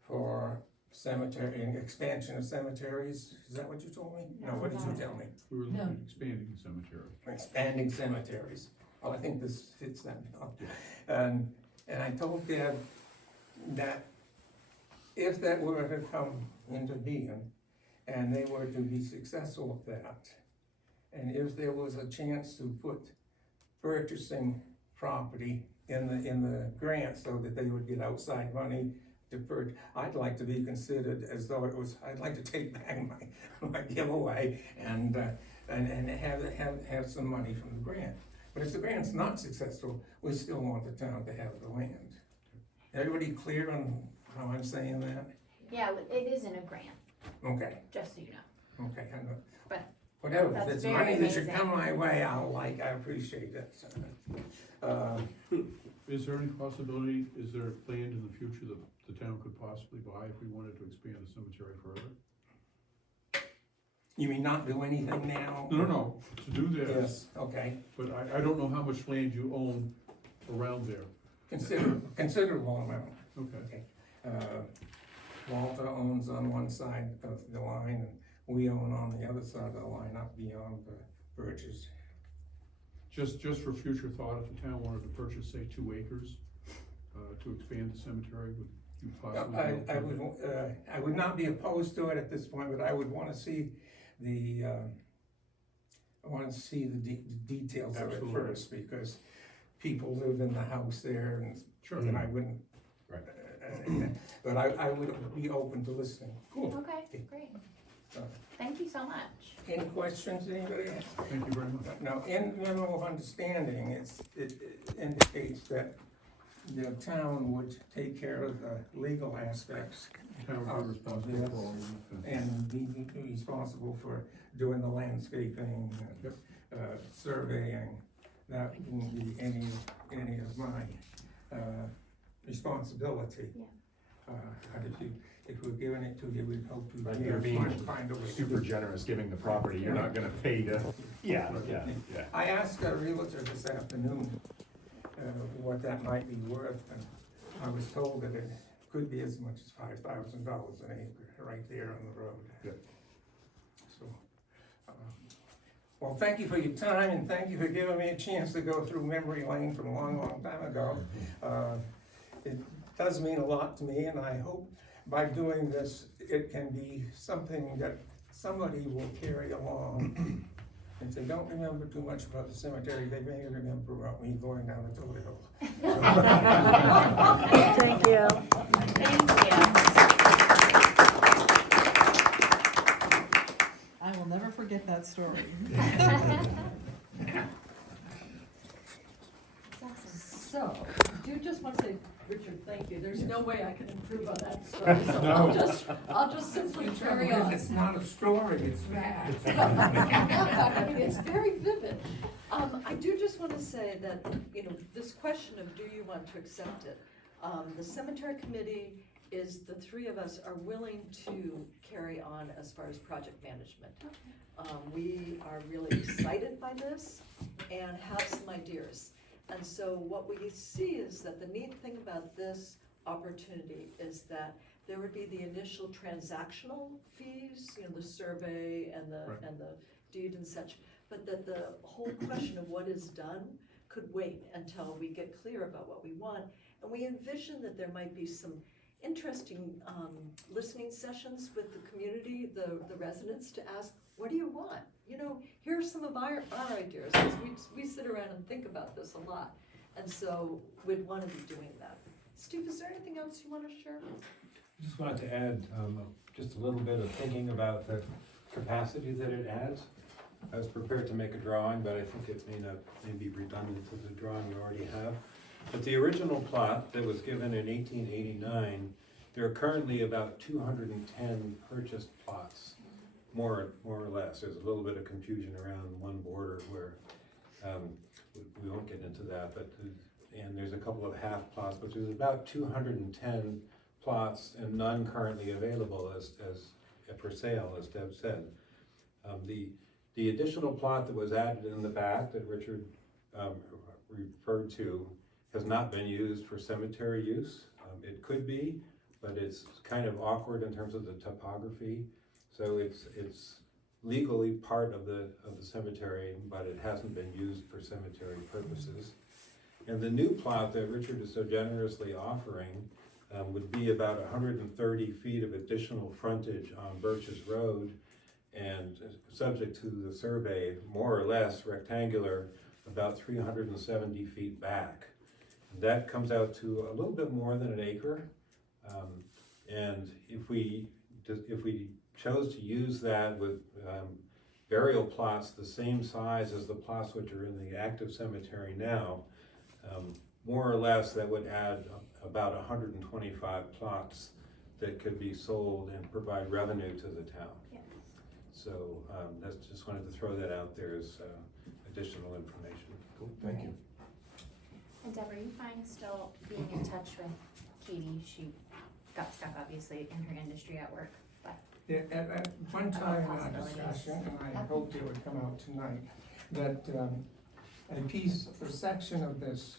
for cemetery, expansion of cemeteries. Is that what you told me? No, what did you tell me? We were looking at expanding the cemetery. Expanding cemeteries. Well, I think this fits that bill. And I told Deb that if that were to come into being, and they were to be successful at that, and if there was a chance to put purchasing property in the grant so that they would get outside money to purchase, I'd like to be considered as though it was, I'd like to take back my giveaway and have some money from the grant. But if the grant's not successful, we still want the town to have the land. Everybody clear on how I'm saying that? Yeah, it isn't a grant, Okay, just so you know. okay, I know. But Whatever, if that's it's very money that should amazing. come my way, I appreciate it. Is there any possibility, is there a plan in the future that the town could possibly buy if we wanted to expand the cemetery further? You mean not do anything now? No, to do this, Yes, okay, but I don't know how much land you own around there. considerable amount. Okay. Walter owns on one side of the line, and we own on the other side of the line, up beyond the bridges. Just for future thought, if the town wanted to purchase, say, 2 acres, to expand the cemetery, would you possibly? I would not be opposed to it at this point, but I would wanna see the, details of it Absolutely. first, because people live in the house there, and Sure. and I wouldn't. Right. But I would be open to listening. Cool. Okay, great. Uh, Thank you so much. Any questions, anybody else? Thank you very much. Now, in memo of understanding, it indicates that the town would take care of the legal aspects Town would be responsible yes. for all of it. and be responsible for doing the landscaping, Yep. surveying. That won't be any of my, responsibility. Yeah. But if we're giving it to you, we'd hope to Right, you're being find a way. super generous giving the property, you're not gonna pay to. Yeah. I asked a realtor this afternoon, what that might be worth, and I was told that it could be as much as $5,000 an acre, right there on the road. Good. So, well, thank you for your time, and thank you for giving me a chance to go through memory lane from a long, long time ago. It does mean a lot to me, and I hope by doing this, it can be something that somebody will carry along. If they don't remember too much about the cemetery, they may remember about me going down the toad hill. Thank you. Thank you. I will never forget that story. So, I do just want to say, Richard, thank you. There's no way I can improve on that story, so I'll just simply carry on. It's not a story, it's fact. I mean, it's very vivid. I do just want to say that, this question of do you want to accept it? The cemetery committee is, the three of us are willing to carry on as far as project management. We are really excited by this and have some ideas. And so what we see is that the neat thing about this opportunity is that there would be the initial transactional fees, the survey and the, Right. and the deed and such, but that the whole question of what is done could wait until we get clear about what we want. And we envision that there might be some interesting listening sessions with the community, the residents, to ask, what do you want? Here are some of our ideas, because we sit around and think about this a lot. And so we'd want to be doing that. Steve, is there anything else you want to share? I just wanted to add just a little bit of thinking about the capacity that it adds. I was prepared to make a drawing, but I think it may be redundant to the drawing you already have. But the original plot that was given in 1889, there are currently about 210 purchased plots, more or less. There's a little bit of confusion around one border where we won't get into that, but and there's a couple of half plots, but there's about 210 plots and none currently available as for sale, as Deb said. The additional plot that was added in the back that Richard referred to has not been used for cemetery use. It could be, but it's kind of awkward in terms of the topography. So it's legally part of the cemetery, but it hasn't been used for cemetery purposes. And the new plot that Richard is so generously offering would be about 130 feet of additional frontage on Birch's Road, and subject to the survey, more or less rectangular, about 370 feet back. And that comes out to a little bit more than an acre. And if we chose to use that with burial plots the same size as the plots which are in the active cemetery now, more or less that would add about 125 plots that could be sold and provide revenue to the town. Yes. So that's, just wanted to throw that out there as additional information. Cool, thank you. And Deborah, you find still being in touch with Katie? She got stuck obviously in her industry at work, but. Yeah, at one time in our Possibilities. discussion, and I hoped it would come out tonight, that a section of this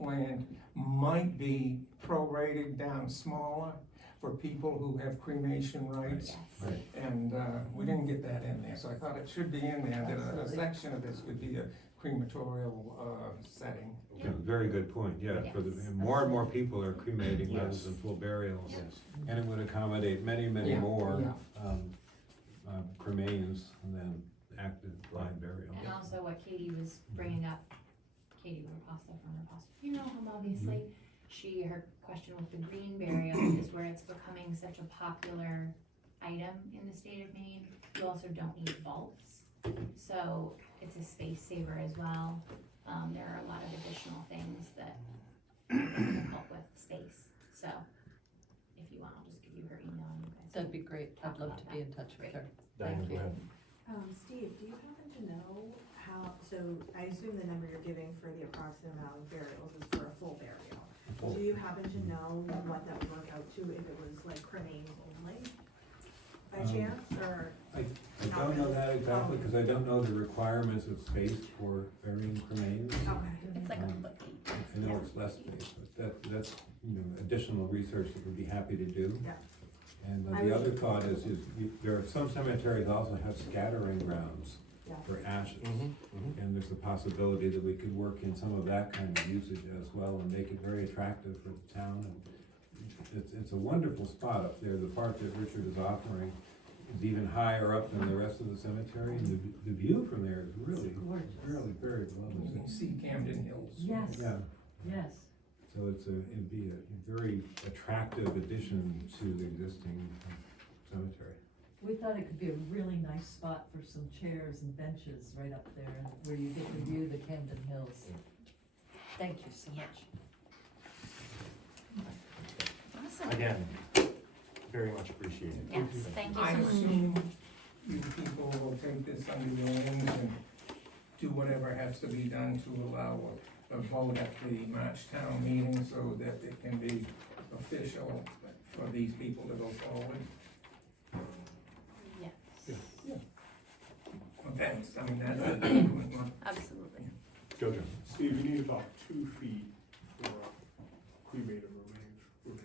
land might be prorated down smaller for people who have cremation rights. Right. And we didn't get that in there, so I thought it should be in there, that a section of this would be a crematorial setting. Yeah, very good point, yeah, for the, and more people are cremating rather than full burials. Yes. And it would accommodate many Yeah, more yeah. cremains than active blind burial. And also what Katie was bringing up, Katie Raposta from Raposta Funeral Home, obviously. Her question with the green burial is where it's becoming such a popular item in the state of Maine. You also don't need vaults, so it's a space saver as well. There are a lot of additional things that can help with space. So if you want, I'll just give you her email and you guys. That'd be great. I'd love to be in touch with her. Diana, Thank go you. ahead. Steve, do you happen to know how, so I assume the number you're giving for the approximate amount of burials is for a full burial. Do you happen to know what that would work out to if it was like cremains only, by chance, or? I don't know that exactly, because I don't know the requirements of space for burying cremains. Okay. It's like a foot deep. I know it's less space, but that's, additional research that we'd be happy to do. Yeah. And I the would- other thought is there are some cemeteries also have scattering grounds Yeah. for ashes. Mm-hmm. And there's the possibility that we could work in some of that kind of usage as well and make it very attractive for the town. And it's a wonderful spot up there. The part that Richard is offering is even higher up than the rest of the cemetery. And the view from there is really, really very You lovely. can see Camden Hills. Yes, Yeah, yes. so it'd be a very attractive addition to the existing cemetery. We thought it could be a really nice spot for some chairs and benches right up there where you get to view the Camden Hills. Thank you so much. Awesome. Again, very much appreciated. Yes, thank you I so much. assume you people will take this under your wings and do whatever has to be done to allow a vote at the March town meeting so that it can be official for these people to go forward. Yes, Thanks, I mean, that's absolutely. Jojo. Steve, you need about 2 feet for cremated remains.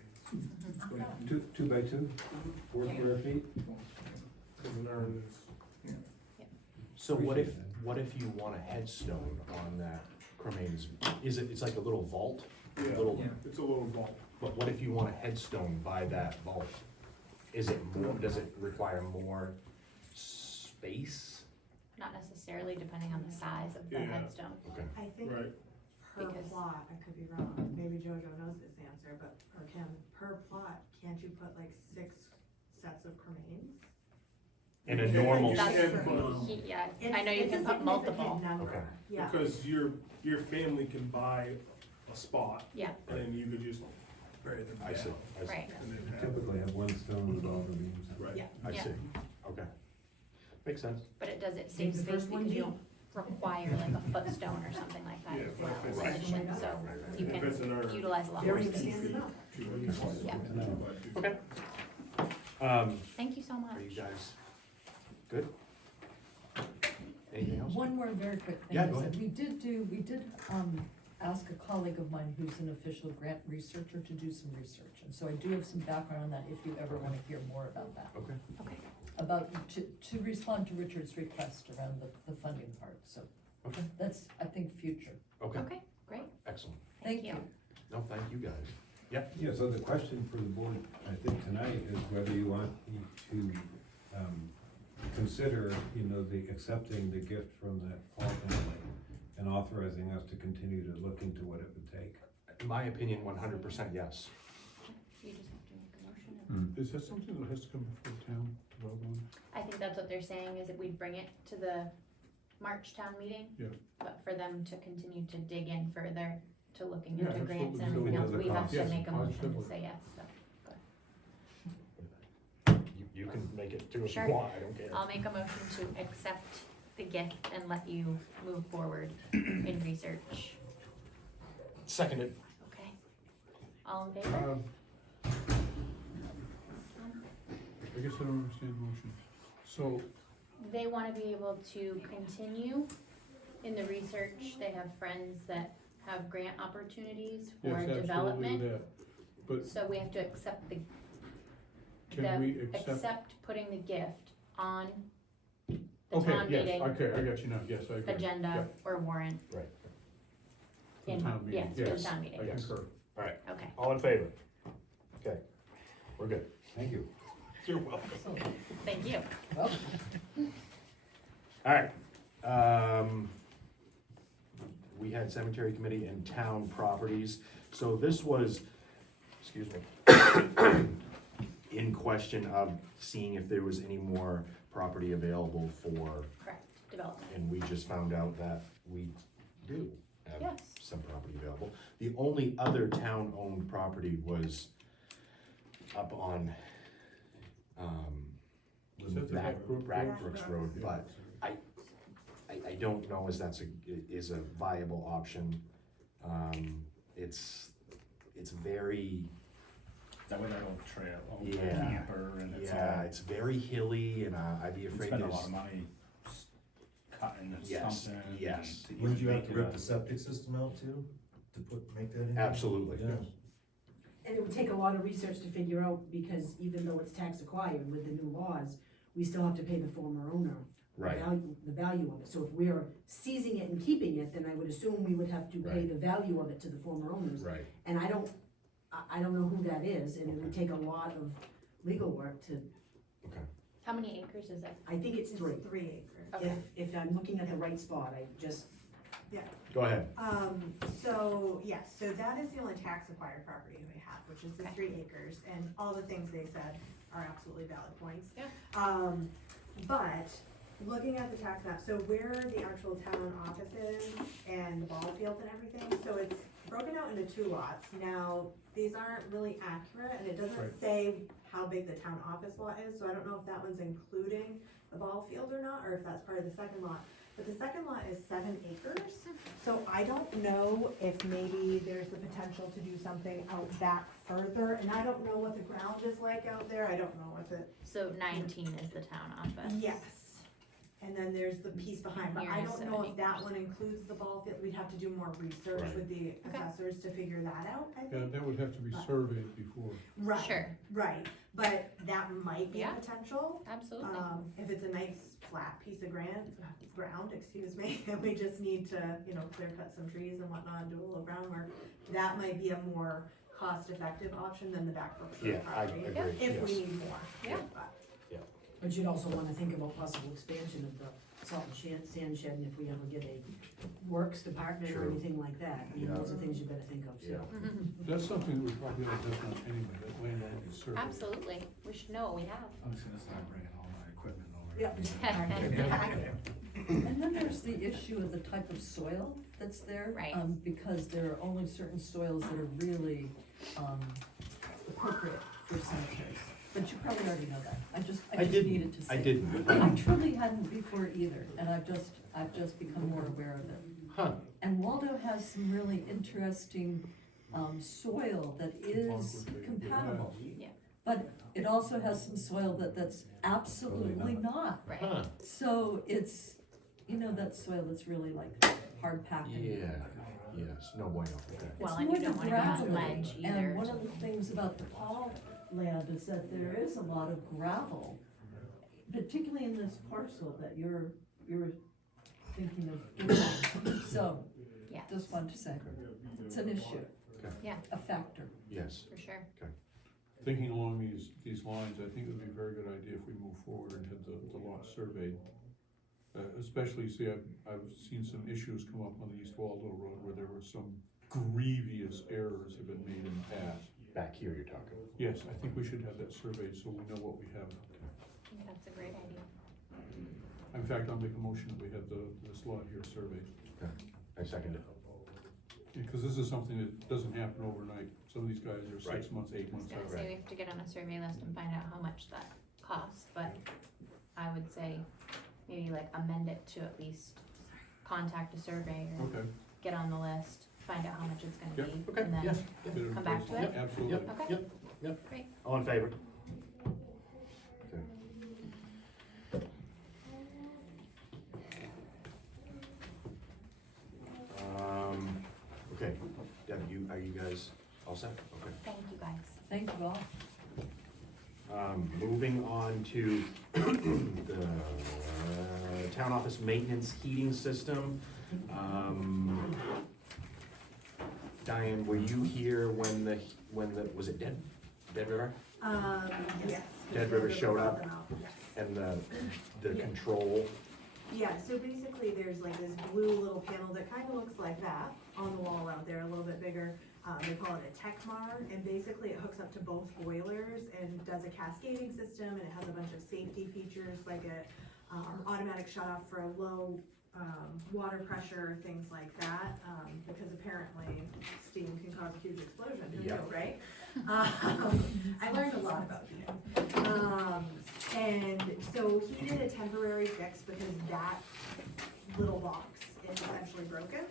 2 by 2, 4 square feet? Because an urn is, So what if you want a headstone on that cremains? It's like a little vault? yeah, Little, Yeah. it's a little vault. but what if you want a headstone by that vault? Does it require more space? Not necessarily, depending on the size of the Yeah. headstone. Okay. I think Right. per Because- plot, I could be wrong, maybe JoJo knows this answer, but, or Kim, per plot, can't you put like 6 sets of cremains? In a normal, Yeah. That's can for, put- yeah, I It's- know you it's can a put multiple. significant number. Okay. Yeah, Because your family can buy a spot, Yeah, and then you could just bury them down. I see. right. And then have, Typically have one stone with all the beams. right. yeah. I Yeah. see. Okay. Makes sense. But it does, it Maybe saves the space first one because you deep. don't require like a footstone or something like that Yeah, as well if as it's- addition, so you If it's an can urn. utilize a lot more Very space. standard up. Yeah. Okay. Thank you so much. Are you guys good? Anything else? One more very quick thing. Yeah, is go that ahead. We did ask a colleague of mine who's an official grant researcher to do some research. And so I do have some background on that if you ever wanna hear more about that. Okay. About, to respond to Richard's request around the funding part, so. Okay. That's, I think, future. Okay, Okay, great. excellent. Thank you. No, thank you guys. Yeah, so the question for the board, I think tonight, is whether you want me to, consider, the accepting the gift from the Paul family and authorizing us to continue to look into what it would take. In my opinion, 100% yes. You just have to make a motion. Is that something that has to come before the town to vote on? I think that's what they're saying, is that we'd bring it to the March town meeting. Yeah. But for them to continue to dig in further, to looking Yeah, into grants and absolutely. everything So we else, know the we have cost. to Yes, make a motion to positively. say yes, so. You can make it too if Sure. you want, I don't care. I'll make a motion to accept the gift and let you move forward in research. Seconded. Okay. All in favor? I guess I don't understand the motion. So, They wanna be able to continue in the research. They have friends that have grant opportunities for yes, absolutely development. that. But So we have to accept the, can we accept? accept putting the gift on the Okay, town yes, meeting okay, I got you now, yes, I agree. agenda or warrant. Right. For the In, town meeting, yes, for the yes, town meeting. I Yes. concur. Okay. All in favor? Okay, we're good. Thank you. You're welcome. Thank you. All right, we had cemetery committee and town properties, so this was, excuse me, in question of seeing if there was any more property available for, Correct. Development. and we just found out that we do have Yes. some property available. The only other town-owned property was up on, Was that the Rackbrook Road? Brooks Road, but I don't know as that's is a viable option. It's very, That way that old trail, old Yeah. camper, and it's yeah, all, it's very hilly, and I'd be we afraid spend a there's. lot of money cutting and Yes, stumping. yes. and Wouldn't you have make to it rip a- the septic system out too, to make that in? Absolutely. Yeah. And it would take a lot of research to figure out, because even though it's tax acquired with the new laws, we still have to pay the former owner. Right. The value of it, so if we're seizing it and keeping it, then I would assume we would have to pay Right. the value of it to the former owners. Right. And I don't know who that is, and it would take a lot of legal work to, How many acres is it? I think it's 3. 3 acres. Okay. If I'm looking at the right spot, I just, Go ahead. So, yes, so that is the only tax acquired property we have, which is the Okay. 3 acres, and all the things they said are absolutely valid points. Yeah. But, looking at the tax map, so where the actual town office is, and the ball field and everything, so it's broken out into 2 lots. Now, these aren't really accurate, and it doesn't Right. say how big the town office lot is, so I don't know if that one's including the ball field or not, or if that's part of the second lot. But the second lot is 7 acres, so I don't know if maybe there's the potential to do something out back further, and I don't know what the ground is like out there, I don't know if it. So 19 is the town office. Yes, and then there's the piece behind, but Here I is don't know 7 if that acres. one includes the ball field, we'd have to do more research Right. with the assessors to figure that out, I Yeah, think. that would have to be surveyed before. Right, Sure, right, but that might be a Yeah. potential. absolutely. If it's a nice flat piece of ground, excuse me, and we just need to, clear cut some trees and whatnot, and do a little groundwork, that might be a more cost-effective option than the back Brookshire Yeah, I property. agree, If we yes. need more. Yeah. But- but you'd also wanna think about possible expansion of the salt and sand shed, and if we ever get a works department or True. anything like that, I mean, Yeah. those are things you better think of, too. Yeah. Mhm. That's something that we probably ought to have anyway, that land ought to be surveyed. Absolutely, we should know what we have. I'm just gonna start bringing all my equipment over. Yeah. And then there's the issue of the type of soil that's there. Right. Because there are only certain soils that are really, appropriate for cemeteries. But you probably already know that. I just needed to say. I didn't. I truly hadn't before either, and I've just become more aware of it. Huh. And Waldo has some really interesting, soil that is compatible. Yeah. But it also has some soil that's absolutely not. Right. Huh. So it's, that soil that's really like hard packed. Yeah. Yes, no bueno, okay. Well, It's and more you the don't wanna be on gravel, ledge either. and one of the things about the Paul land is that there is a lot of gravel, particularly in this parcel that you're thinking of doing. So, Yes, just want to say, it's an issue. Okay. Yeah. A factor. Yes, for sure. Thinking along these lines, I think it would be a very good idea if we move forward and had the lot surveyed. Especially, see, I've seen some issues come up on the East Waldo Road where there were some grievous errors have been made in the past. back here you're talking. Yes, I think we should have that surveyed so we know what we have. I think that's a great idea. In fact, I'll make a motion that we have this lot here surveyed. I second it. Because this is something that doesn't happen overnight. Some of these guys are 6 Right. months, 8 I was months gonna out. say we have to get on a survey list and find out how much that costs, but I would say maybe like amend it to at least contact a surveyor, Okay. get on the list, find out how much it's gonna Yep. be, Okay, and then yes, Get it in come back place. to it? Absolutely. Okay. Yep. Great. All in favor? Okay. Okay, Deb, are you guys all set? Okay. Thank you guys. Thank you all. Moving on to the town office maintenance heating system. Diane, were you here when the, was it Dead River? Yes. Dead River showed up Yes. and the control? Yeah, so basically there's like this blue little panel that kind of looks like that on the wall out there, a little bit bigger. They call it a Techmar, and basically it hooks up to both boilers and does a cascading system, and it has a bunch of safety features like a automatic shut off for a low water pressure, things like that, because apparently steam can cause a huge explosion, who knew, Yep. right? I learned a lot about heating. And so he did a temporary fix because that little box is essentially broken,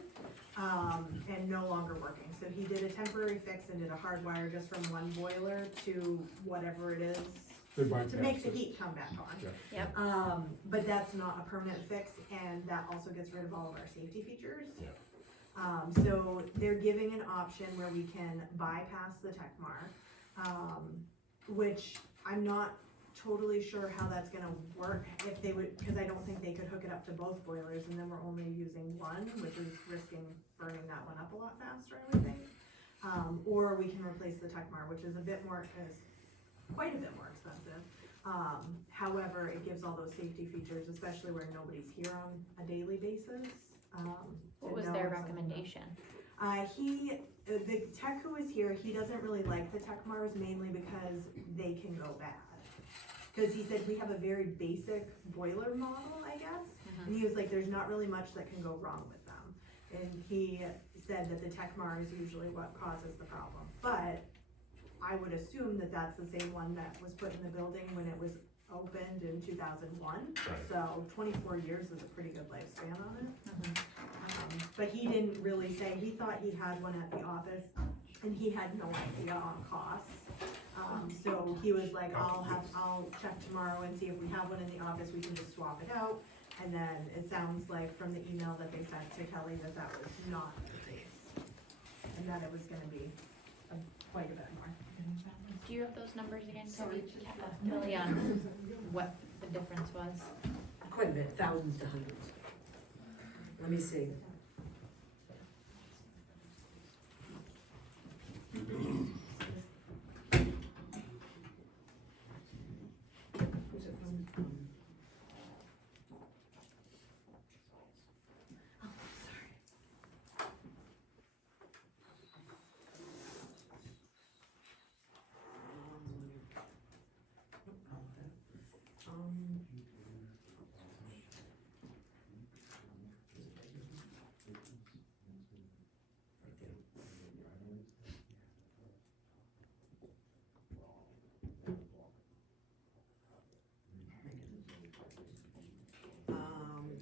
and no longer working. So he did a temporary fix and did a hard wire just from one boiler to whatever it is They to bypass make the it. heat come back on. Yeah. Yep. But that's not a permanent fix, and that also gets rid of all of our safety features. Yeah. So they're giving an option where we can bypass the Techmar, which I'm not totally sure how that's gonna work, if they would, because I don't think they could hook it up to both boilers, and then we're only using one, which is risking burning that one up a lot faster, I would think. Or we can replace the Techmar, which is quite a bit more expensive. However, it gives all those safety features, especially where nobody's here on a daily basis. What was to know their if something- recommendation? The tech who was here, he doesn't really like the Techmars mainly because they can go bad. Cause he said we have a very basic boiler model, I guess, and he was like, there's not really much that can go wrong with them. And he said that the Techmar is usually what causes the problem, but I would assume that that's the same one that was put in the building when it was opened in 2001. Right. So 24 years is a pretty good lifespan on it. But he didn't really say, he thought he had one at the office, and he had no idea on costs. So he was like, I'll check tomorrow and see if we have one in the office, we can just swap it out. And then it sounds like from the email that they sent to Kelly that was not the case. And that it was gonna be quite a bit more. Do you have those numbers again, Kelly, on what the difference was? Quite a bit, thousands to hundreds. Let me see. Who's it from?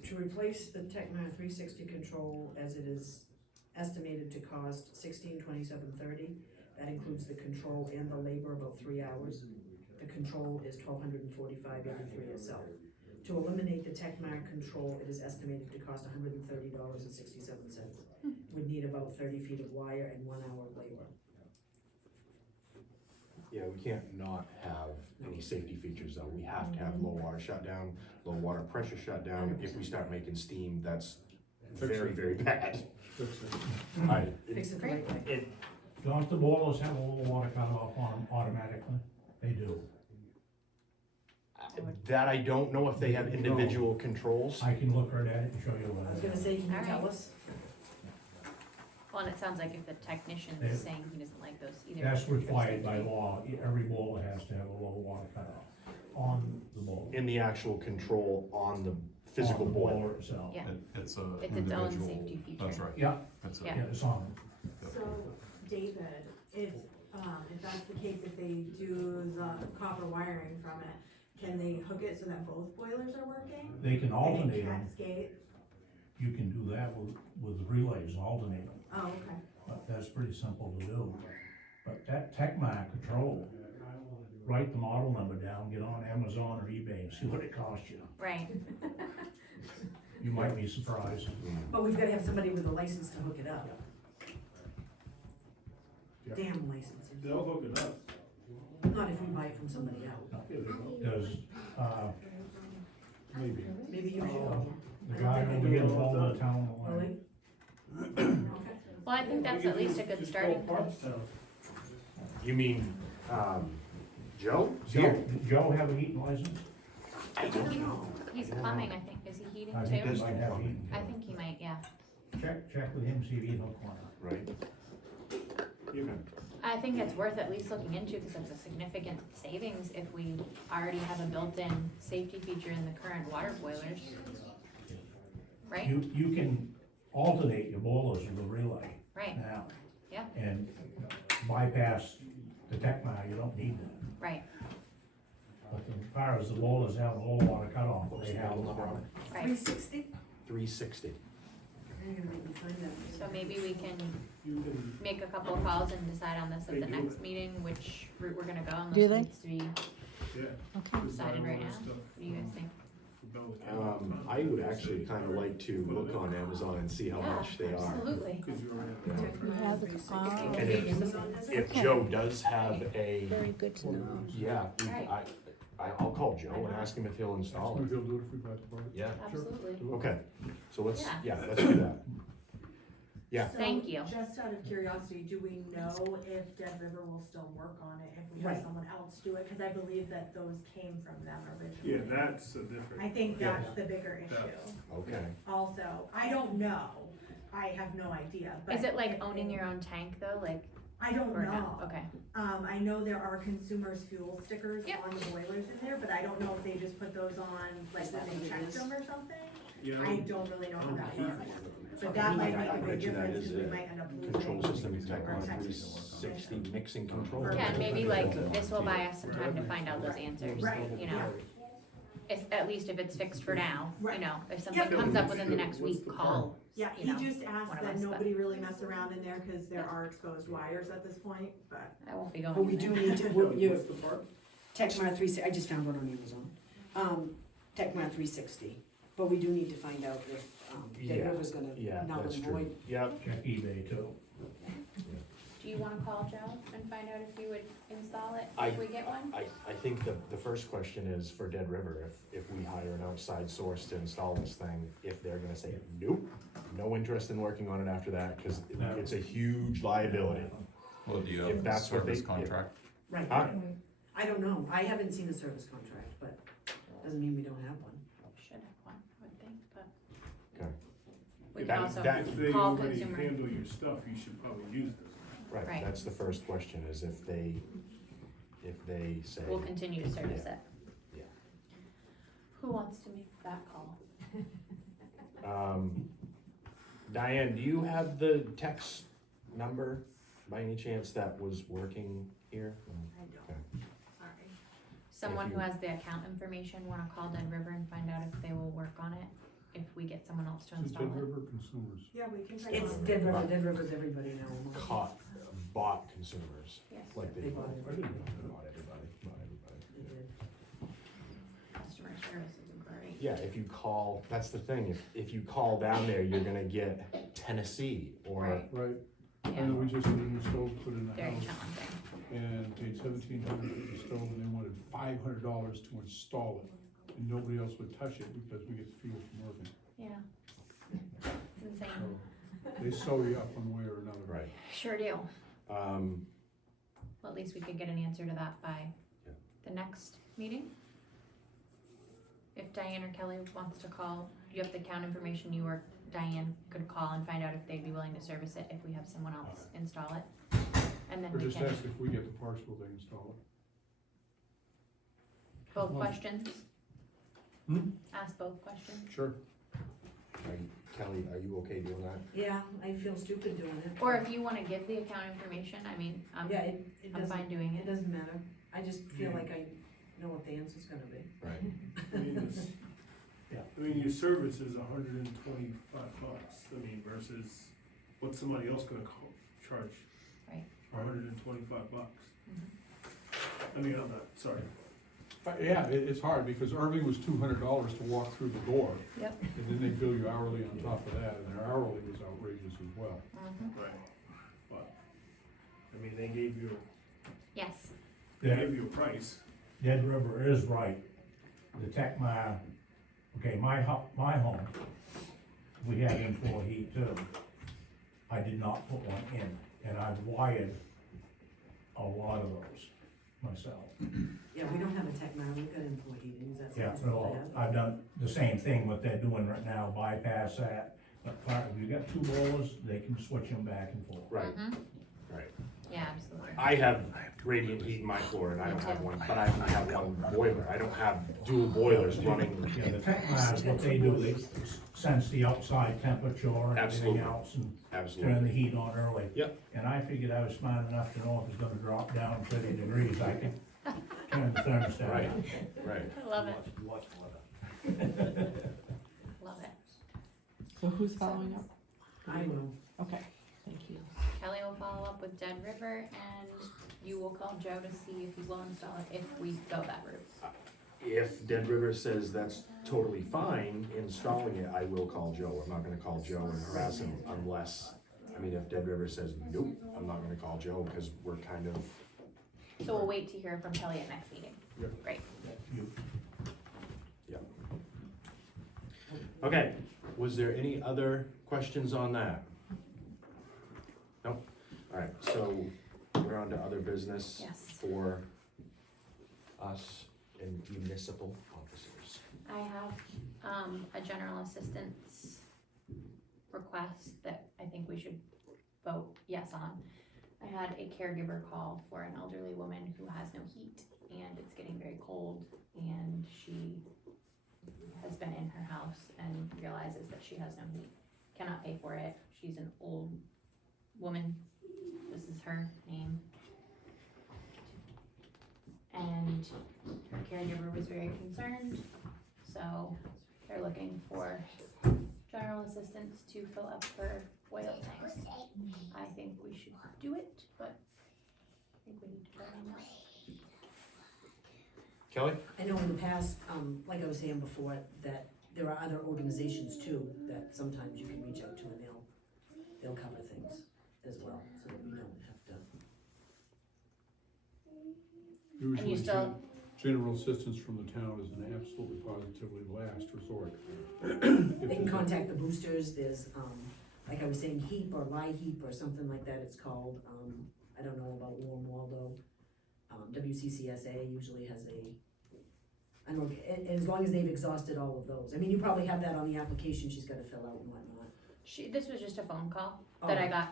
To replace the Tecma 360 control as it is estimated to cost $1627.30. That includes the control and the labor, about 3 hours. The control is $1,245.83 itself. To eliminate the Techmark control, it is estimated to cost $130.67. Would need about 30 feet of wire and 1 hour of labor. Yeah, we can't not have any safety features though. We have to have low water shutdown, low water pressure shutdown. If we start making steam, that's very, very bad. Fix it. Fix it the right way. Don't the boilers have a little water cut off on them automatically? They do. That I don't know if they have individual controls. I can look right at it and show you I was what gonna say, can you tell Alright. us? Well, and it sounds like if the technician Yeah. is saying he doesn't like those either. That's required by law. Every boiler has to have a low water cutoff on the boiler. In the actual control on the physical On the boiler. itself. Yeah. It's a It's its own individual- safety feature. That's right. Yeah, That's Yeah. yeah, it's on. So, David, if that's the case, if they do the copper wiring from it, can they hook it so that both boilers are working? They can alternate They them. cascade? You can do that with relays, alternate them. Oh, okay. But that's pretty simple to do. But that Techmark control, write the model number down, get on Amazon or eBay and see what it costs you. Right, You might be surprised. But we've gotta have somebody with a license to hook it up. Yeah. Damn licenses. They'll hook it up. Not if we buy it from somebody else. Does, maybe, Maybe you should. the guy over here in Waldo Town. Really? well, I think that's at least a good starting place. You mean, Joe? Joe have a heating license? I think he's plumbing, I think, is he heating I think he too? might have heating. I think he might, yeah. Check with him, see if he'll hook one up. Right. I think it's worth at least looking into, because it's a significant savings if we already have a built-in safety feature in the current water boilers. Right? You can alternate your boilers with a relay Right, now. Yeah. And bypass the Techmark, you don't need that. right, But as far as the boilers have a low water cutoff, they have. Model number on it? right. 360? 360. You're gonna make me find that. So maybe we can make a couple of calls and decide on this at the next meeting, which route we're gonna go, unless Do it they? needs to be Okay. decided right now. What do you guys think? I would actually kind of like to look on Amazon and see how much they are. Absolutely. We have the, And if Joe does have a, very good to know. yeah, I'll call Joe and ask him if he'll install If it. he'll do it if we buy it tomorrow. Yeah, Absolutely. okay, so let's, Yeah. yeah, let's do that. Yeah. Thank you. Just out of curiosity, do we know if Dead River will still work on it if we have Right. someone else do it? Cause I believe that those came from them originally. Yeah, that's a different. I think that's the bigger issue. Okay. Also, I don't know, I have no idea, but. Is it like if owning they- your own tank though, like, I don't or know. no? Okay, I know there are consumers fuel stickers Yep. on the boilers in there, but I don't know if they just put those on, like, Is that when what they it checked is? them or something. Yeah. I don't really know how that works. But that might make a I big bet you that difference, is because we a might end up losing. control system, our Techmark technical 360 mixing control. Or- yeah, and maybe like, this will buy us some time to find out those answers, Right. you know? If, at least if it's fixed for now, you Right. know, if something Yep. comes up within the next week, call, Yeah, you he know, just one asked of that us, but- nobody really mess around in there, cause there are exposed wires at this point, but. I won't be going But we in do there. need to, Techmark 360, I just found one on Amazon. Techmark 360, but we do need to find out if, Dead Yeah, River's gonna Yeah, null that's and true. void. Yep. Check eBay too. Do you wanna call Joe and find out if he would install it, I- if we get one? I think the first question is for Dead River, if we hire an outside source to install this thing, if they're gonna say, nope, no interest in working on it after that, cause No. it's a huge liability. Well, do you If have a that's what service they- contract? Right, Huh? I don't know, I haven't seen a service contract, but doesn't mean we don't have one. Should have one, I would think, but. Okay. We That- can also that- If they call already consumer. handle your stuff, you should probably use this. Right, Right. that's the first question, is if they say. We'll continue to service Yeah. it. Yeah. Who wants to make that call? Diane, do you have the text number by any chance that was working here? I don't, Okay. sorry. Someone who you- has the account information, wanna call Dead River and find out if they will work on it, if we get someone else to It's install Dead it? River Consumers. Yeah, we can. check It's on it. Dead River's everybody now. Bought consumers, Yes, like they They bought bought everybody, not everybody. They did. customer service is great. yeah, if you call, that's the thing, if you call down there, you're gonna get Tennessee or, Right. Right, I Yeah, know we just had a new stove put in the very house, challenging. and paid $1,700 for the stove, and they wanted $500 to install it, and nobody else would touch it because we get the fuel from Irving. Yeah. It's insane. So, they sew you up one way or another. right. Sure do. Um, Well, at least we could get an answer to that by Yeah. the next meeting. If Diane or Kelly wants to call, you have the account information, you or Diane could call and find out if they'd be willing to service it if we have someone else install it. And then Or we just can, ask if we get the parts, will they install it? both questions? Hmm? Ask both questions? Sure. Kelly, are you okay doing that? Yeah, I feel stupid doing it. Or if you wanna give the account information, I mean, Yeah, it I'm doesn't, fine doing it it. doesn't matter. I just feel like I know what the answer's gonna be. Right. I mean, it's, yeah, I mean, your service is $125, I mean, versus what's somebody else gonna charge? Right. $125. Mhm. I mean, I'm not, sorry. Yeah, it's hard, because Irving was $200 to walk through the door, Yep. and then they bill you hourly on top of that, and their hourly was outrageous as well. Mhm. Right. But, I mean, they gave you, Yes. they gave you a price. Dead River is right. The Tecma, okay, my home, we had in-floor heat too. I did not put one in, and I've wired a lot of those myself. Yeah, we don't have a tech now, we've got in-floor heating, is that Yeah, something so bad? I've done the same thing, what they're doing right now, bypass that. But if you got two boilers, they can switch them back and forth. Right, Mhm. right. Yeah, absolutely. I have radiant heat in my floor and I don't have one, but I only have one boiler. I don't have dual boilers running. Yeah, the Tecma, what they do, they sense the outside temperature and Absolutely. everything else and turn Absolutely. the heat on early. Yep. And I figured I was smart enough to know if it's gonna drop down 30 degrees, I can turn the thermostat Right, on. right. I love it, Watch the weather. love it. So who's following up? I will. Okay, thank you. Kelly will follow up with Dead River and you will call Joe to see if he will install it if we go that route. If Dead River says that's totally fine installing it, I will call Joe. I'm not gonna call Joe and harass him unless, I mean, if Dead River says nope, I'm not gonna call Joe because we're kind of, So we'll wait to hear from Kelly at next meeting. Yep. Great. okay. Was there any other questions on that? Nope. Alright, so we're on to other business Yes. for us and municipal officers. I have, a general assistance request that I think we should vote yes on. I had a caregiver call for an elderly woman who has no heat and it's getting very cold and she has been in her house and realizes that she has no heat, cannot pay for it. She's an old woman. This is her name. And her caregiver was very concerned, so they're looking for general assistance to fill up her oil tank. I think we should do it, but I think we need to vote on that. Kelly? I know in the past, like I was saying before, that there are other organizations too, that sometimes you can reach out to and they'll cover things as well, so that we don't have to. Usually, still- general assistance from the town is an absolutely positively last resort. They can contact the boosters, there's, like I was saying, HEAP or LIHEAP or something like that it's called, I don't know about Warm Waldo. WCCSA usually has I don't know, and as long as they've exhausted all of those, I mean, you probably have that on the application she's gotta fill out and whatnot. This was just a phone call that I Oh. got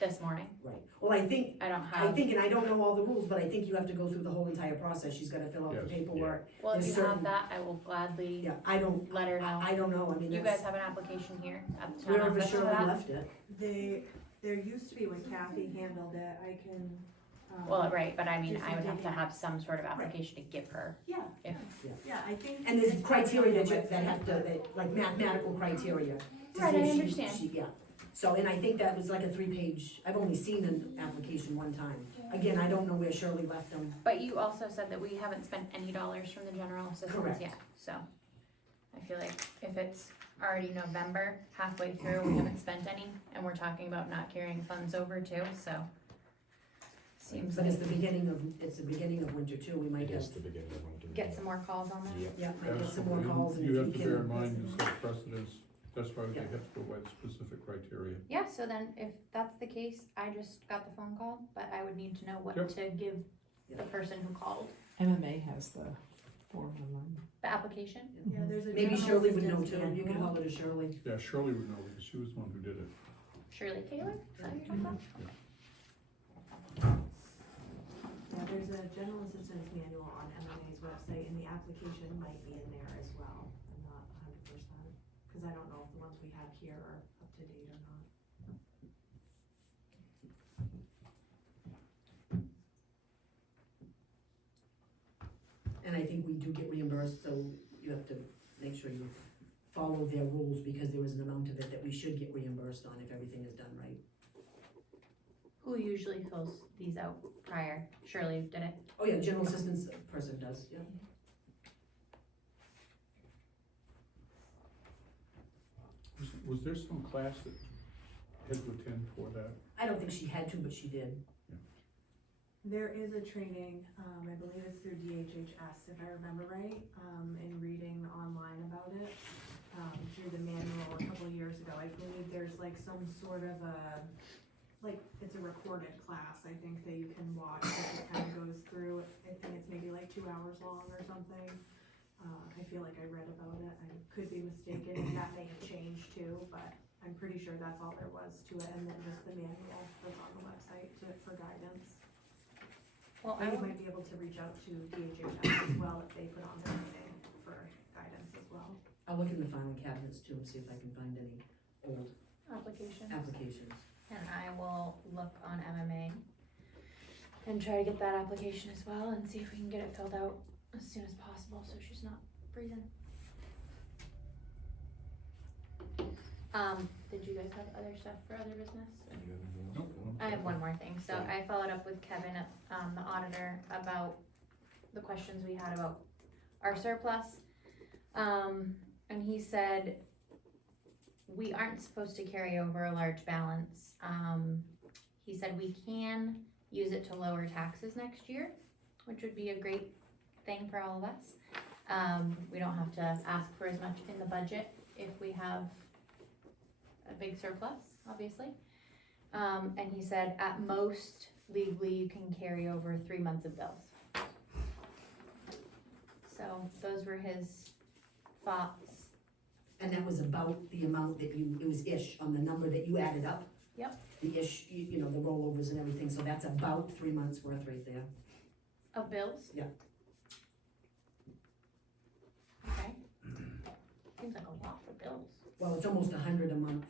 this morning. Right, well, I think, I don't have, and I don't know all the rules, but I think you have to go through the whole entire process, she's gotta fill out the Yes. paperwork. well, if there's you have certain- that, I will gladly Yeah, I don't, let her know. I don't know, I mean, You that's, guys have an application here at the town wherever office for Shirley that? left it. There used to be when Kathy handled it, I can, Well, right, but I mean, Just I would have to digging. have some sort of application to give her yeah, if, yeah, I think. And there's it's criteria probably that have to, like mathematical criteria. to Right, see I if she- understand. Yeah, so, and I think that was like a 3-page, I've only seen an application one time. Again, I don't know where Shirley left them. but you also said that we haven't spent any dollars from the general assistance Correct. yet, so. I feel like if it's already November, halfway through, we haven't spent any, and we're talking about not carrying funds over too, so. Seems But like it's the beginning of winter too, we might It have, is the beginning of winter. get some more calls on that. Yep. yeah, might get some more calls and You if have to you bear can. in mind, you set precedents, that's why they Yeah. have to go by the specific criteria. Yeah, so then if that's the case, I just got the phone call, but I would need to know what Yep. to give the person who called. MMA has the form online. The application? Yeah, there's a Maybe general Shirley would know assistance too, you could manual. call it a Shirley. Yeah, Shirley would know, because she was the one who did it. Shirley Taylor? Is that who you're talking about? Yeah, there's a general assistance manual on MMA's website, and the application might be in there as well. I'm not 100%, because I don't know if the ones we have here are up to date or not. And I think we do get reimbursed, so you have to make sure you follow their rules, because there is an amount of it that we should get reimbursed on if everything is done right. Who usually fills these out prior? Shirley did it. Oh yeah, general assistance person does, yeah. Was there some class that had to attend for that? I don't think she had to, but she did. There is a training, I believe it's through DHHS, if I remember right, in reading online about it, through the manual a couple of years ago. I believe there's like some sort of a, like, it's a recorded class, I think, that you can watch, that just kind of goes through. I think it's maybe like 2 hours long or something. I feel like I read about it, I could be mistaken, and that may have changed too, but I'm pretty sure that's all there was to it, and then just the manual that's on the website for guidance. Well, Or you might be able to reach out to DHHS as well if they put on their meeting for guidance as well. I'll look in the filing cabinets too and see if I can find any old Applications. applications. And I will look on MMA and try to get that application as well and see if we can get it filled out as soon as possible so she's not freezing. Did you guys have other stuff for other business? I have one more thing. So I followed up with Kevin, the auditor, about the questions we had about our surplus. And he said we aren't supposed to carry over a large balance. He said we can use it to lower taxes next year, which would be a great thing for all of us. We don't have to ask for as much in the budget if we have a big surplus, obviously. And he said at most legally you can carry over 3 months of bills. So those were his thoughts. And that was about the amount that it was ish on the number that you added up. Yep. The ish, you know, the rollovers and everything, so that's about 3 months worth right there. Of bills? Yeah. Okay. Seems like a lot for bills. Well, it's almost 100 a month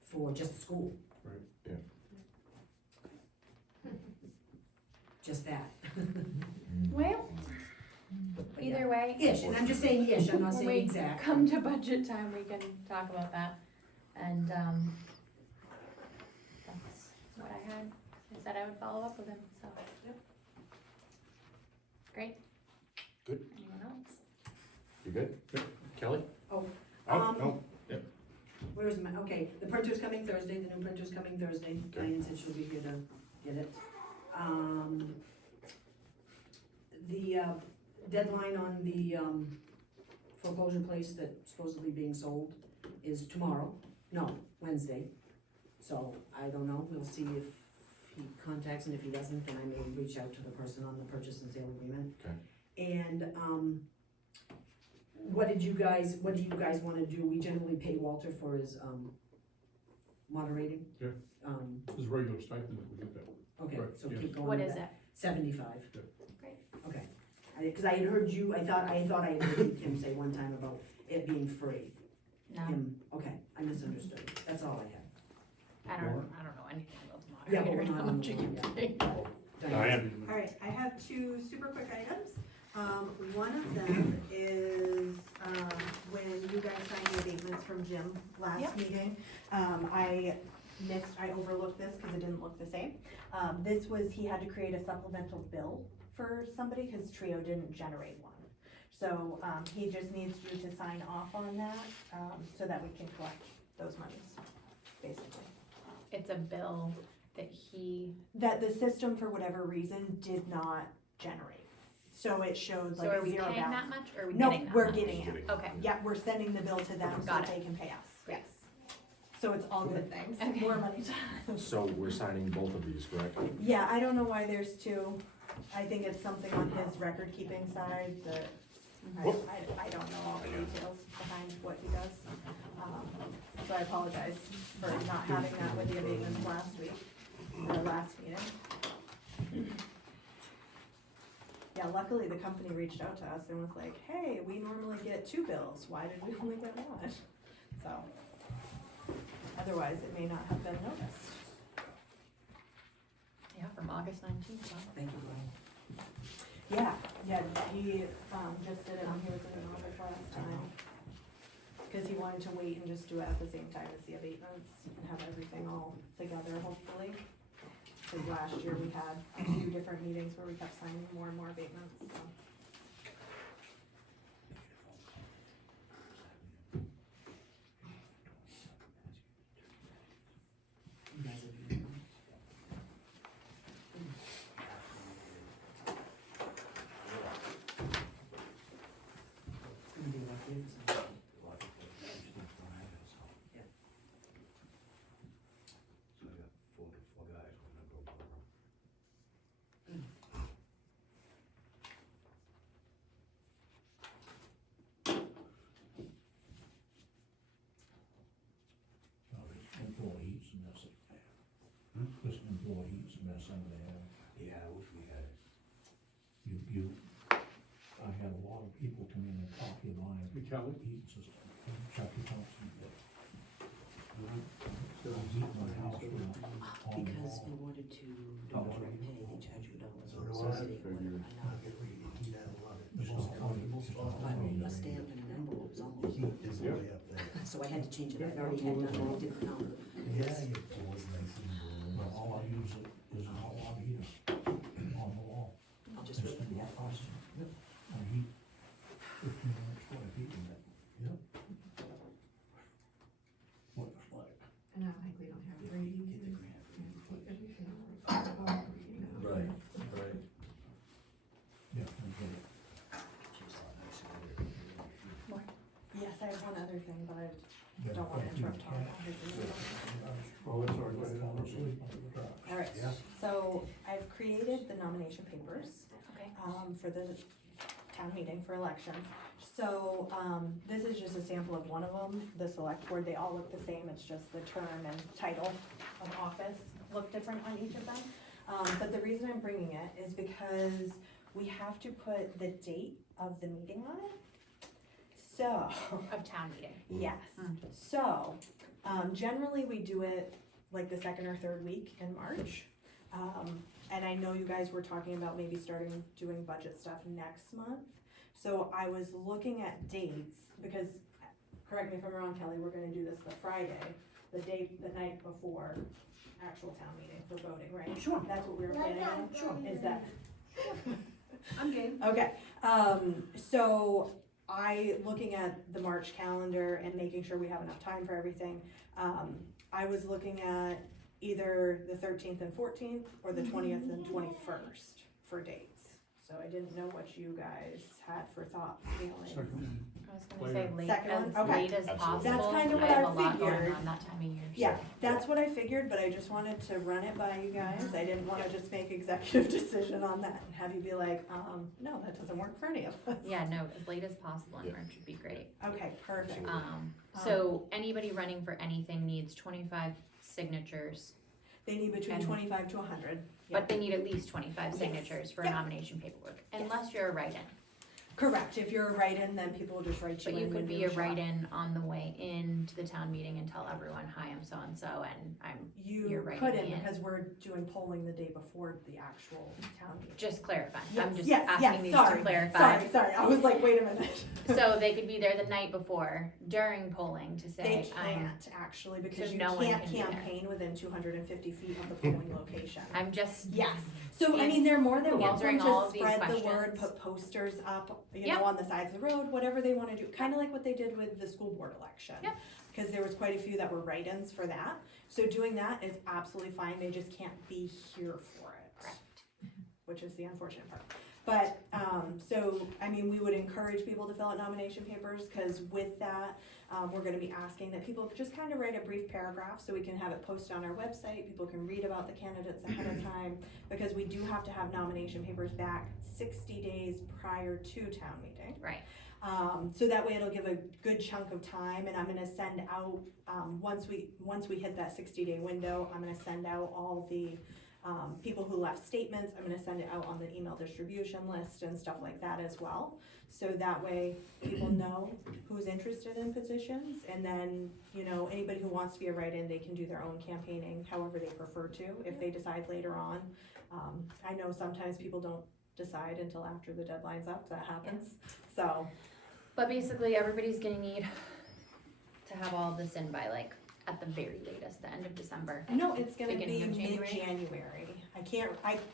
for just the school. Right. Yeah. Just that. Well, either way. Ish, and I'm just saying ish, I'm not when saying we exact. come to budget time, we can talk about that. And, that's what I had. I said I would follow up with him, so. Yep. Great. Good. Anyone else? You good? Kelly? Oh, Oh, no. Yep. where is my, okay, the printer's coming Thursday, the new printer's coming Thursday. Okay. Diane said she'll be here to get it. The deadline on the foreclosure place that's supposedly being sold is tomorrow, no, Wednesday. So, I don't know, we'll see if he contacts, and if he doesn't, then I may reach out to the person on the purchase and sale agreement. Okay. And, what do you guys wanna do? We generally pay Walter for his, moderating. Yeah. His regular stipend that we get that. Okay, Right, so yes. keep going What with is that. it? 75. Yeah. Great. Okay, cause I had heard you, I thought I had heard Kim say one time about it being free. No, Okay, I misunderstood. That's all I had. I don't know anything about the Yeah, but moderator, we're not how on much the you can board pay. Diane? All right, I have 2 super quick items. One of them is, when you guys signed the abatements from Jim last Yep. meeting, I overlooked this because it didn't look the same. This was, he had to create a supplemental bill for somebody because Trio didn't generate one. So, he just needs you to sign off on that, so that we can collect those monies, basically. It's a bill that he, That the system, for whatever reason, did not generate. So it showed like so are a we zero paying balance. that much, or are we No, getting that we're much? getting it. Okay, Yeah, we're sending the bill to them so Got that it. they can pay us, Great. yes. So it's all good things, Okay. more money. So we're signing both of these, correct? Yeah, I don't know why there's two. I think it's something on his record keeping side that, I don't know all the details behind what he does. So I apologize for not having that with the abatements last week, or last meeting. Yeah, luckily the company reached out to us and was like, hey, we normally get 2 bills, why did we only get 1? So, otherwise it may not have been noticed. yeah, from August 19th, wow. Thank you, Brian. Yeah, he, just did it when he was in the office last time. Cause he wanted to wait and just do it at the same time as the abatements and have everything all together, hopefully. Cause last year we had a few different meetings where we kept signing more and more abatements, so. You guys have been. It's gonna be like this. Employees and this, this employees and this and that. Yeah, I wish we had it. I had a lot of people come in and copy my Kelly? heating system. Chucky Thompson did. So I heat my house with on the Because wall. in order to do direct pay, they charge you dollars So on do the I. city, whatever, I know. Get ready to heat out a lot of. It's all funny, it's all But funny. a stamp and an envelope is The almost, heat is way up there. so I had to change it, I already had done it, I didn't know. Yeah, it was nice and warm. But all I use is a hot water heater on the wall. I'll just Just repeat in my that house. question. I heat 15 minutes for a heat in it. Yep. What it's like. And I think we don't have ratings. Get the grant. Right. Right. Yeah, I get it. Yes, I have one other thing, but I Yeah, don't wanna thank you, interrupt Tom. Kat. Oh, that's all right, go ahead. Fall asleep under the truck. Alright, Yeah. so I've created the nomination papers. Okay. For the town meeting for elections. So, this is just a sample of one of them, the select board, they all look the same, it's just the term and title of office look different on each of them. But the reason I'm bringing it is because we have to put the date of the meeting on it. So, Of town meeting. yes, so, generally we do it like the 2nd or 3rd week in March. And I know you guys were talking about maybe starting doing budget stuff next month. So I was looking at dates, because, correct me if I'm wrong, Kelly, we're gonna do this the Friday, the night before actual town meeting for voting, right? Sure. That's what we were planning on? Sure. Is that? I'm game. Okay, so looking at the March calendar and making sure we have enough time for everything, I was looking at either the 13th and 14th or the 20th and 21st for dates. So I didn't know what you guys had for thoughts, feelings. Second. I was gonna say late, Second one? as Okay. late as Absolutely. possible. That's kind of what I have I a lot going figured. on that time of year. so- Yeah, that's what I figured, but I just wanted to run it by you guys. I didn't wanna just make executive decision on that and have you be like, no, that doesn't work for any of us. Yeah, no, as late as possible in Yeah. March would be great. Okay, perfect. So anybody running for anything needs 25 signatures, They need between and- 25 to 100. but they need at least 25 Yes. signatures for Yep. nomination paperwork, Yes. unless you're a write-in. Correct, if you're a write-in, then people will just write you But in you when could be a show up. write-in on the way into the town meeting and tell everyone, hi, I'm so-and-so, and You you're writing couldn't, me in. because we're doing polling the day before the actual town meeting. Just clarifying, I'm Yes, just yes, asking yes, these sorry, to clarify. Sorry, I was like, wait a minute. So they could be there the night before, during polling to They say, I'm, can't actually, because So you no one can't can be there. campaign within 250 feet of the polling location. I'm just, Yes, so I mean, they're more than welcome Answering all to of these spread the word, questions. put posters up, you Yep. know, on the sides of the road, whatever they wanna do, kinda like what they did with the school board election. Yep. Cause there was quite a few that were write-ins for that, so doing that is absolutely fine, they just can't be here for it. Correct. Which is the unfortunate part. But, so, I mean, we would encourage people to fill out nomination papers, cause with that, we're gonna be asking that people just kinda write a brief paragraph, so we can have it posted on our website, people can read about the candidates ahead of time, because we do have to have nomination papers back 60 days prior to town meeting. right, So that way it'll give a good chunk of time, and I'm gonna send out, once we hit that 60-day window, I'm gonna send out all the, people who left statements, I'm gonna send it out on the email distribution list and stuff like that as well. So that way people know who's interested in positions, and then, you know, anybody who wants to be a write-in, they can do their own campaigning however they prefer to, if they decide later on. I know sometimes people don't decide until after the deadline's up, that happens, so. but basically everybody's gonna need to have all this in by like, at the very latest, the end of December. No, it's gonna Beginning be of January? mid-January.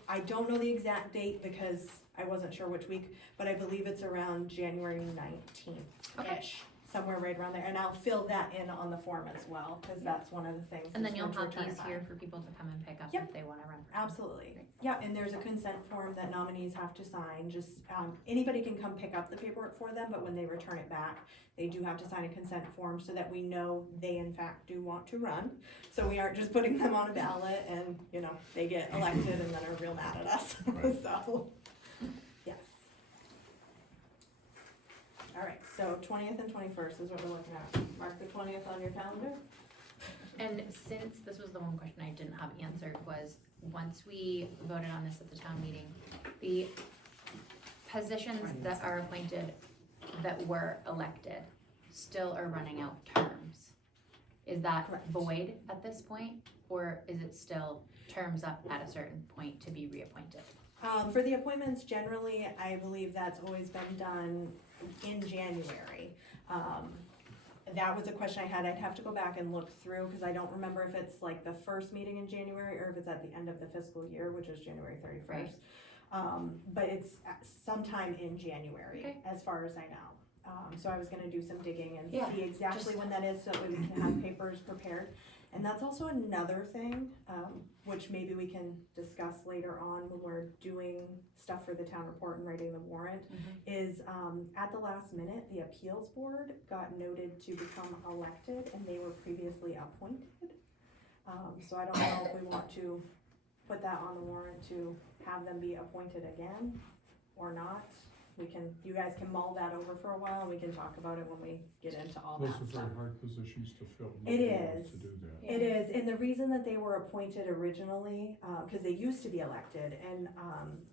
I don't know the exact date because I wasn't sure which week, but I believe it's around January 19th-ish. Somewhere right around there, and I'll fill that in on the form as well, cause that's one of the things. And then is you'll when to have return it these back. here for people to come and pick up Yep. if they wanna run for. Absolutely, yeah, and there's a consent form that nominees have to sign, just, anybody can come pick up the paperwork for them, but when they return it back, they do have to sign a consent form so that we know they in fact do want to run. So we aren't just putting them on a ballot and, you know, they get elected and then are real mad at us, so, yes. Alright, so 20th and 21st is what we're looking at, mark the 20th on your calendar. And since this was the one question I didn't have answered, was once we voted on this at the town meeting, the positions that are appointed that were elected still are running out terms. Is that Correct. void at this point, or is it still terms up at a certain point to be reappointed? For the appointments, generally, I believe that's always been done in January. That was a question I had, I'd have to go back and look through, cause I don't remember if it's like the first meeting in January, or if it's at the end of the fiscal year, which is January 31st. But it's sometime in January, Okay. as far as I know. So I was gonna do some digging and Yeah, see exactly just- when that is, so that we can have papers prepared. And that's also another thing, which maybe we can discuss later on when we're doing stuff for the town report and writing the warrant, is, at the last minute, the appeals board got noted to become elected and they were previously appointed. So I don't know if we want to put that on the warrant to have them be appointed again or not. You guys can mull that over for a while and we can talk about it when we get into all Those that are stuff. very hard positions to fill. It Nobody wants is. To do that. It is, and the reason that they were appointed originally, cause they used to be elected, and,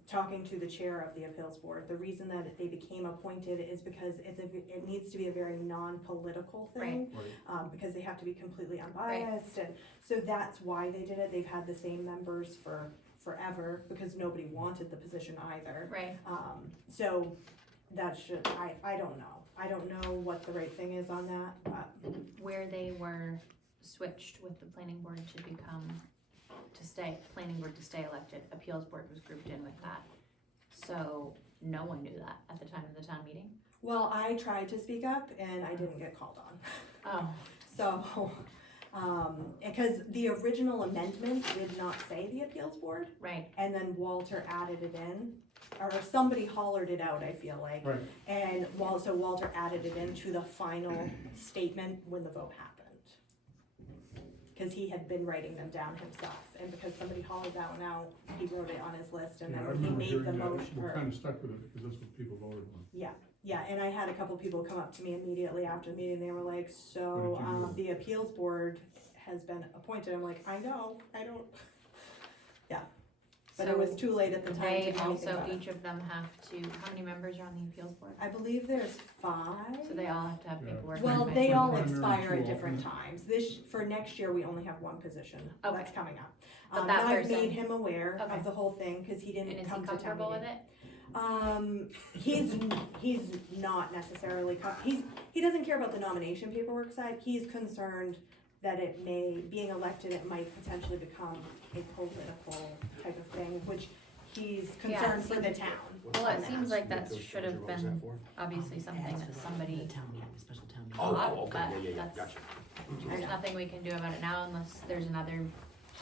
talking to the chair of the appeals board, the reason that they became appointed is because it needs to be a very non-political thing. Right. Because they have to be completely unbiased, and so that's why they did it, they've had the same members for forever, because nobody wanted the position either. Right. So that should, I don't know what the right thing is on that, but. Where they were switched with the planning board to become, planning board to stay elected, appeals board was grouped in with that. So no one knew that at the time of the town meeting? Well, I tried to speak up and I didn't get called on. Oh. So, because the original amendment did not say the appeals board, Right, and then Walter added it in, or somebody hollered it out, I feel like. Right. And so Walter added it into the final statement when the vote happened. Cause he had been writing them down himself, and because somebody hollered that one out, he wrote it on his list, and Yeah, I then he remember made hearing the that. motion. We're kind of stuck with it because that's what people voted on. Yeah, and I had a couple people come up to me immediately after the meeting, they were like, so, What did you do? the appeals board has been appointed, I'm like, I know, I don't, yeah. But it was too late at the time to do they anything also, about it. each of them have to, how many members are on the appeals board? I believe there's 5. So they all have to have Yeah. paperwork. Well, by they when? all Primary, expire at two different alternate. times. For next year, we only have one position that's Okay. coming up. But And that I've person- made him aware Okay. of the whole thing, cause he And didn't is come he to town comfortable with meeting. it? He's not necessarily, he doesn't care about the nomination paperwork side, he's concerned that being elected, it might potentially become a political type of thing, which he's concerned for the town. Well, it seems like that should have been obviously something that somebody The town meeting, the special town meeting. thought, but that's, there's nothing we can do about it now unless there's another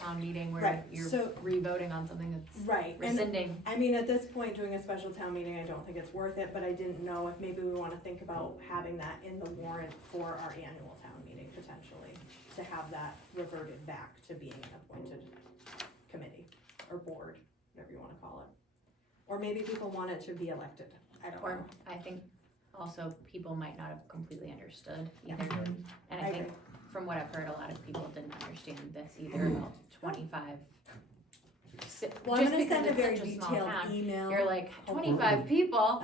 town meeting where Right, you're so- re-voting on something that's Right, and rescinding. I mean, at this point, doing a special town meeting, I don't think it's worth it, but I didn't know if maybe we wanna think about having that in the warrant for our annual town meeting potentially, to have that reverted back to being an appointed committee or board, whatever you wanna call it. Or maybe people want it to be elected, I don't Or know. I think also people might not have completely understood either. Right. And I I think agree. from what I've heard, a lot of people didn't understand this either about 25. Well, I'm Just gonna because send a it's very such a small detailed town, email. You're like, 25 people?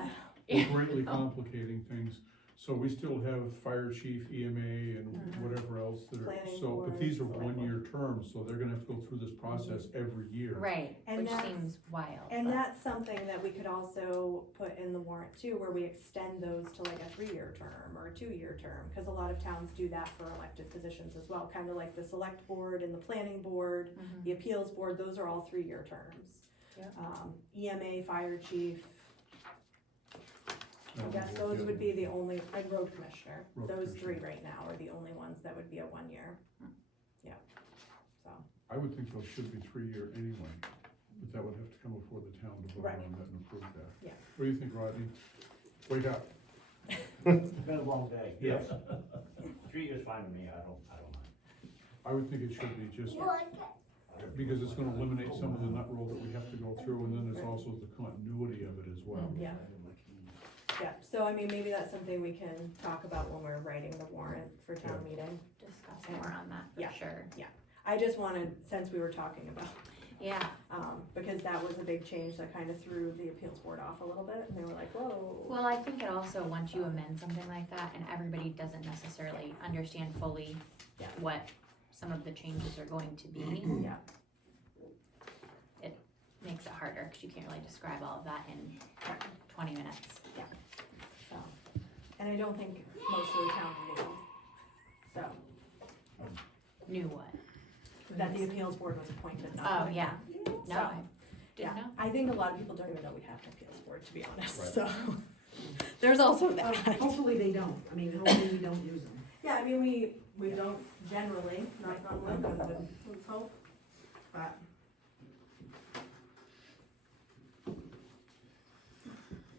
We're greatly complicating things. So we still have fire chief, EMA, and whatever else that are, Planning so, board, but these are select one-year terms, so they're gonna have to go through this process every year. Right, And which that's- seems wild. And but- that's something that we could also put in the warrant too, where we extend those to like a 3-year term or a 2-year term, cause a lot of towns do that for elected positions as well, kinda like the select board and the planning board, Mhm. the appeals board, those are all 3-year terms. Yep. EMA, fire chief, I Um, guess those would be the only, and road commissioner, Road those three commissioner. right now are the only ones that would be a 1-year. Yeah, so, I would think those should be 3-year anyway, but that would have to come before the town to vote Right. on that and approve that. Yeah. What do you think, Rodney? Wake up. It's been a long day. Yes. 3 years fine with me, I don't mind. I would think it should be just, because it's gonna eliminate some of the nut roll that we have to go through, and then there's also the continuity of it as well. yeah. Yeah, so I mean, maybe that's something we can talk about when we're writing the warrant for town meeting. Discuss more on that for Yeah. sure. I just wanted, since we were talking about, Yeah, because that was a big change that kind of threw the appeals board off a little bit, and they were like, whoa. well, I think it also, once you amend something like that and everybody doesn't necessarily understand fully Yeah. what some of the changes are going to be, Yeah, it makes it harder because you can't really describe all of that in 20 minutes. so, and I don't think most of the town knew, so, Knew what? that the appeals board was appointed. not Oh, appointed. yeah. No, So, I Yeah, didn't know. I think a lot of people don't even know we have an appeals board, to be honest, Right. so, there's also that. Hopefully they don't, I mean, hopefully we don't use them. Yeah, I mean, we don't generally, not on wood, let's hope, but.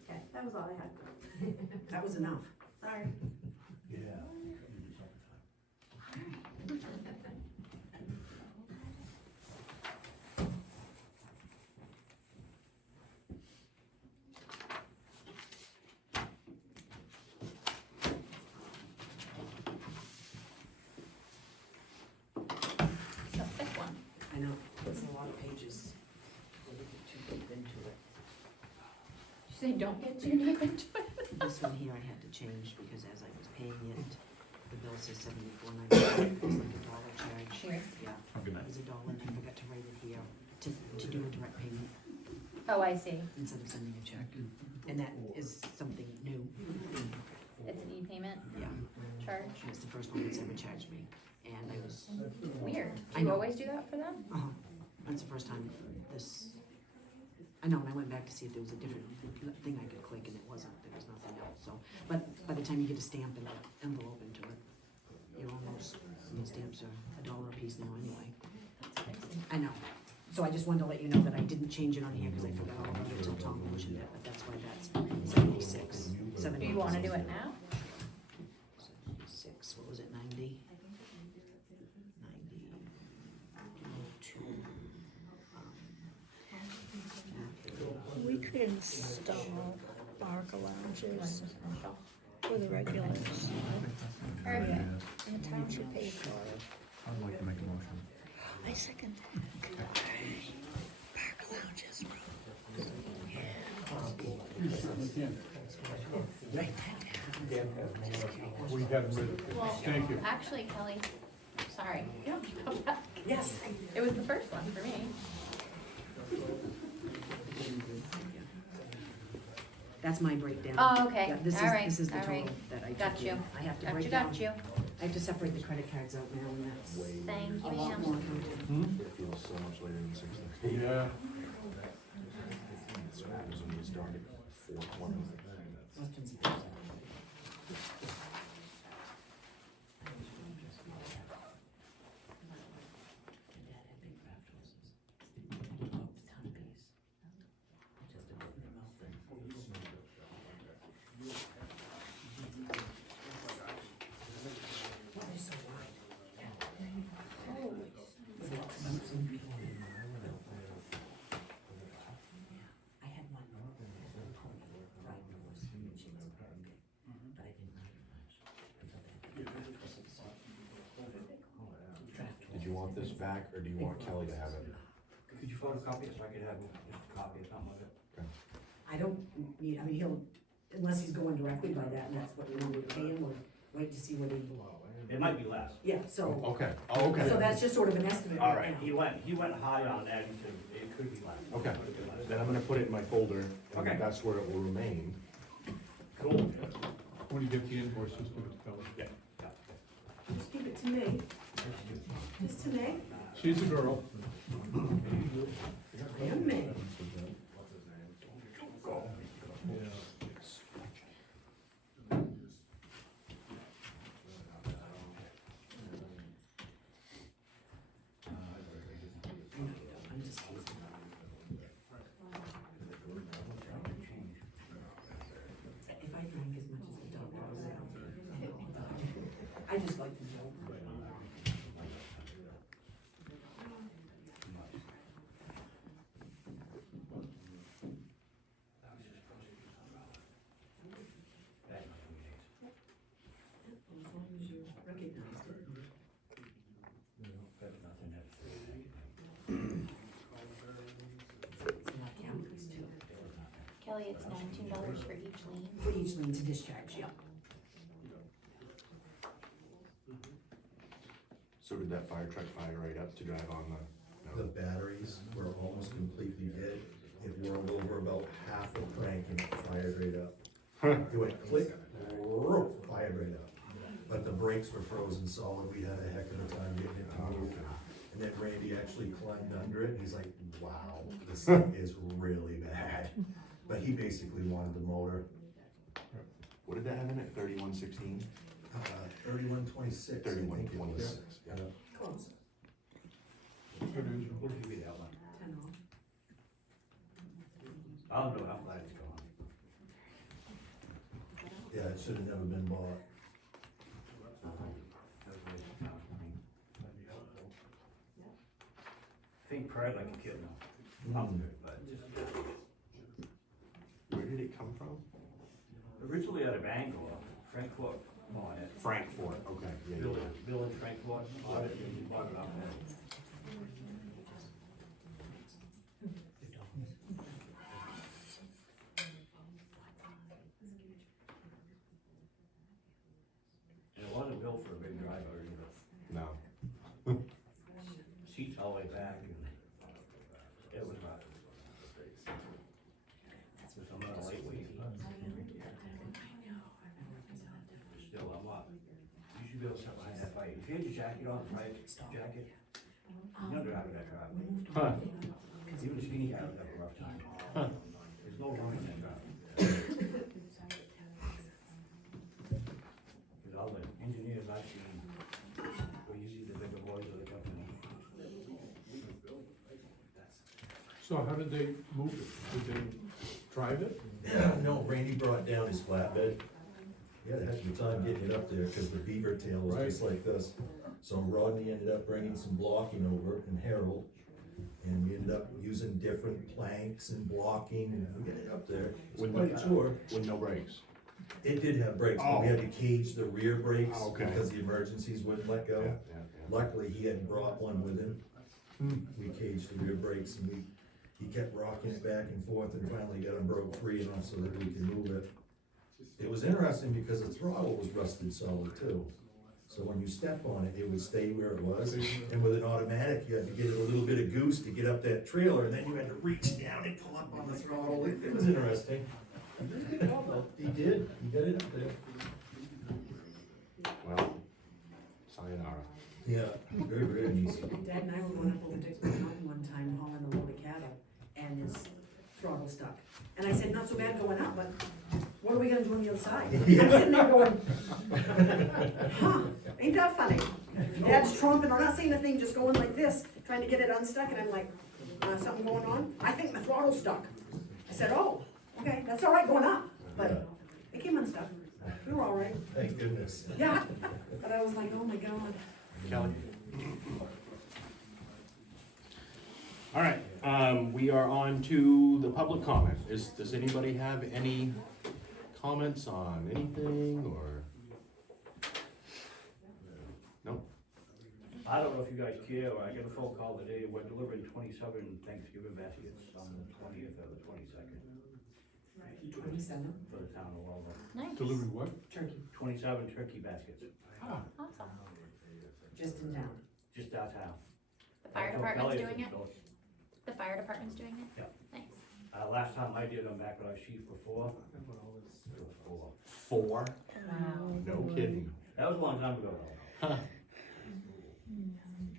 Okay, that was all I had. That was enough. Sorry. Yeah. It's a thick one. I know, there's a lot of pages. We'll get too deep into it. You say don't get too deep into it? This one here I had to change because as I was paying it, the bill says $74.95, it's like a dollar charge. Where? Yeah, Good it was a dollar and I forgot to write it here, to do a direct payment Oh, I see. instead of sending a check. And that is something new. It's an e-payment Yeah, charge. and it's the first one that's ever charged me. And I was, Weird. I Do you know. always do that for them? that's the first time this, I know, and I went back to see if there was a different thing I could click and it wasn't, there was nothing else, so. But by the time you get a stamp and an envelope into it, you're almost, the stamps are $1 a piece now anyway. I know, so I just wanted to let you know that I didn't change it on here because I forgot all about it until Tom mentioned it, but that's why that's 76, Do you wanna do it now? 76, what was it, 90? 92. We could install barca lounges for the regulars. Yeah, and the town should pay for it. I'd like to make a motion. I second that. Barca lounges, We had read it. Well, Thank you. actually, Kelly, sorry. Come back. Yes. It was the first one for me. That's my breakdown. Oh, okay, Yeah, this is- alright, This is the alright. total that I Got took you. in. I have to Got break you, down. got you. I have to separate the credit cards out now, and that's Thank a you, lot more ma'am. accounting. It feels so much later than 6:30. Yeah, That's what happens when you start at 4:20. Weston's- I had one. Did you want this back, or do you want Kelly to have it? Could you photocopy it so I could have just a copy or something of it? I don't need, I mean, he'll, unless he's going directly by that, and that's what we would pay him, or wait to see what he, It might be less. yeah, so, Okay, oh, okay. so that's just sort of an estimate All right right, now. he went high on that, he said it could be less. Okay, Could be less. then I'm gonna put it in my folder, Okay. and that's where it will remain. Cool. when you get the invoice, just give it to Kelly. Yeah. Just give it to me. Just to me. She's a girl. And me. I'm just teasing. If I drank as much as the doctor said, I just like to joke. As long as you recognize it. It's not counties too. Kelly, it's $19 for each lien. For each lien to discharge, yeah. So did that fire truck fire right up to drive on the? The batteries were almost completely dead. It whirled over about half a crank and it fired right up. It went click, fired right up. But the brakes were frozen solid. We had a heck of a time getting it to move. And then Randy actually climbed under it and he's like, wow, this thing is really bad. But he basically wanted the motor. What did that have in it, 3116? 3126. 3126, yeah. Close. What did you read that one? 10 off. I'll do it, I'm glad it's gone. Yeah, it should have never been bought. Think cried like a kitten. I'm good, but just. Where did it come from? Originally out of Bangor, Frankfurt bought it. Frankfurt, okay, yeah, Bill, yeah. Bill and Frankfurt bought it, and he bought it off there. And it wasn't built for a big driver either. No. Seats all the way back and it was not. It's a lot of lightweight. Still, I'm up. You should be able to sit behind that bike. If you had your jacket on, right, jacket, you're driving that car. Huh. Even the skinny guy would have a rough time. There's no room in that car. Cause all the engineers I've seen were usually the bigger boys of the company. So how did they move it? Did they drive it? No, Randy brought down his flatbed. He had a heck of a time getting it up there, cause the beaver tail was just like this. So Rodney ended up bringing some blocking over, and Harold, and we ended up using different planks and blocking, and we got it up there. It was With quite a chore. With no brakes? It did have brakes, but we had to cage the rear brakes Oh, okay. because the emergencies wouldn't let go. Yeah, yeah. Luckily, he had brought one with him. We caged the rear brakes and he kept rocking it back and forth and finally got them broke free enough so that we could move it. It was interesting because the throttle was rusted solid too. So when you step on it, it would stay where it was. And with an automatic, you had to get it a little bit of goose to get up that trailer, and then you had to reach down and pull up on the throttle. It was interesting. He did, he got it up there. Well, sayonara. Yeah, very, very nice. Dad and I were going up over Dixon Mountain one time hauling the load of cattle, and his throttle stuck. And I said, not so bad going up, but what are we gonna do on the other side? I'm sitting there going, huh, ain't that funny? Dad's tromping, I'm not saying a thing, just going like this, trying to get it unstuck, and I'm like, something going on? I think my throttle's stuck. I said, oh, okay, that's all right going up, but it came unstuck. We were all right. Thank goodness. Yeah, but I was like, oh my God. Kelly? All right, we are on to the public comment. Does anybody have any comments on anything, or? No? I don't know if you guys care, I got a phone call today, we're delivering 27 Thanksgiving baskets on the 20th or the 22nd. 27. For the town of Waldo. Nice. Delivering what? Turkey, 27 turkey baskets, Awesome. just in town. just our town. The fire Don't tell department's you doing if it? it's- The fire department's doing it? Yeah. Nice. Last time I did them back when I was chief before, it was 4. 4? Wow. No kidding. That was a long time ago though. Huh.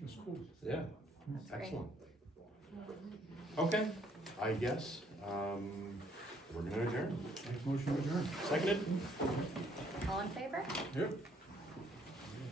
It's cool. Yeah, That's great. excellent. Okay, I guess, we're gonna adjourn. Make motion to adjourn. Seconded? All in favor? Yep.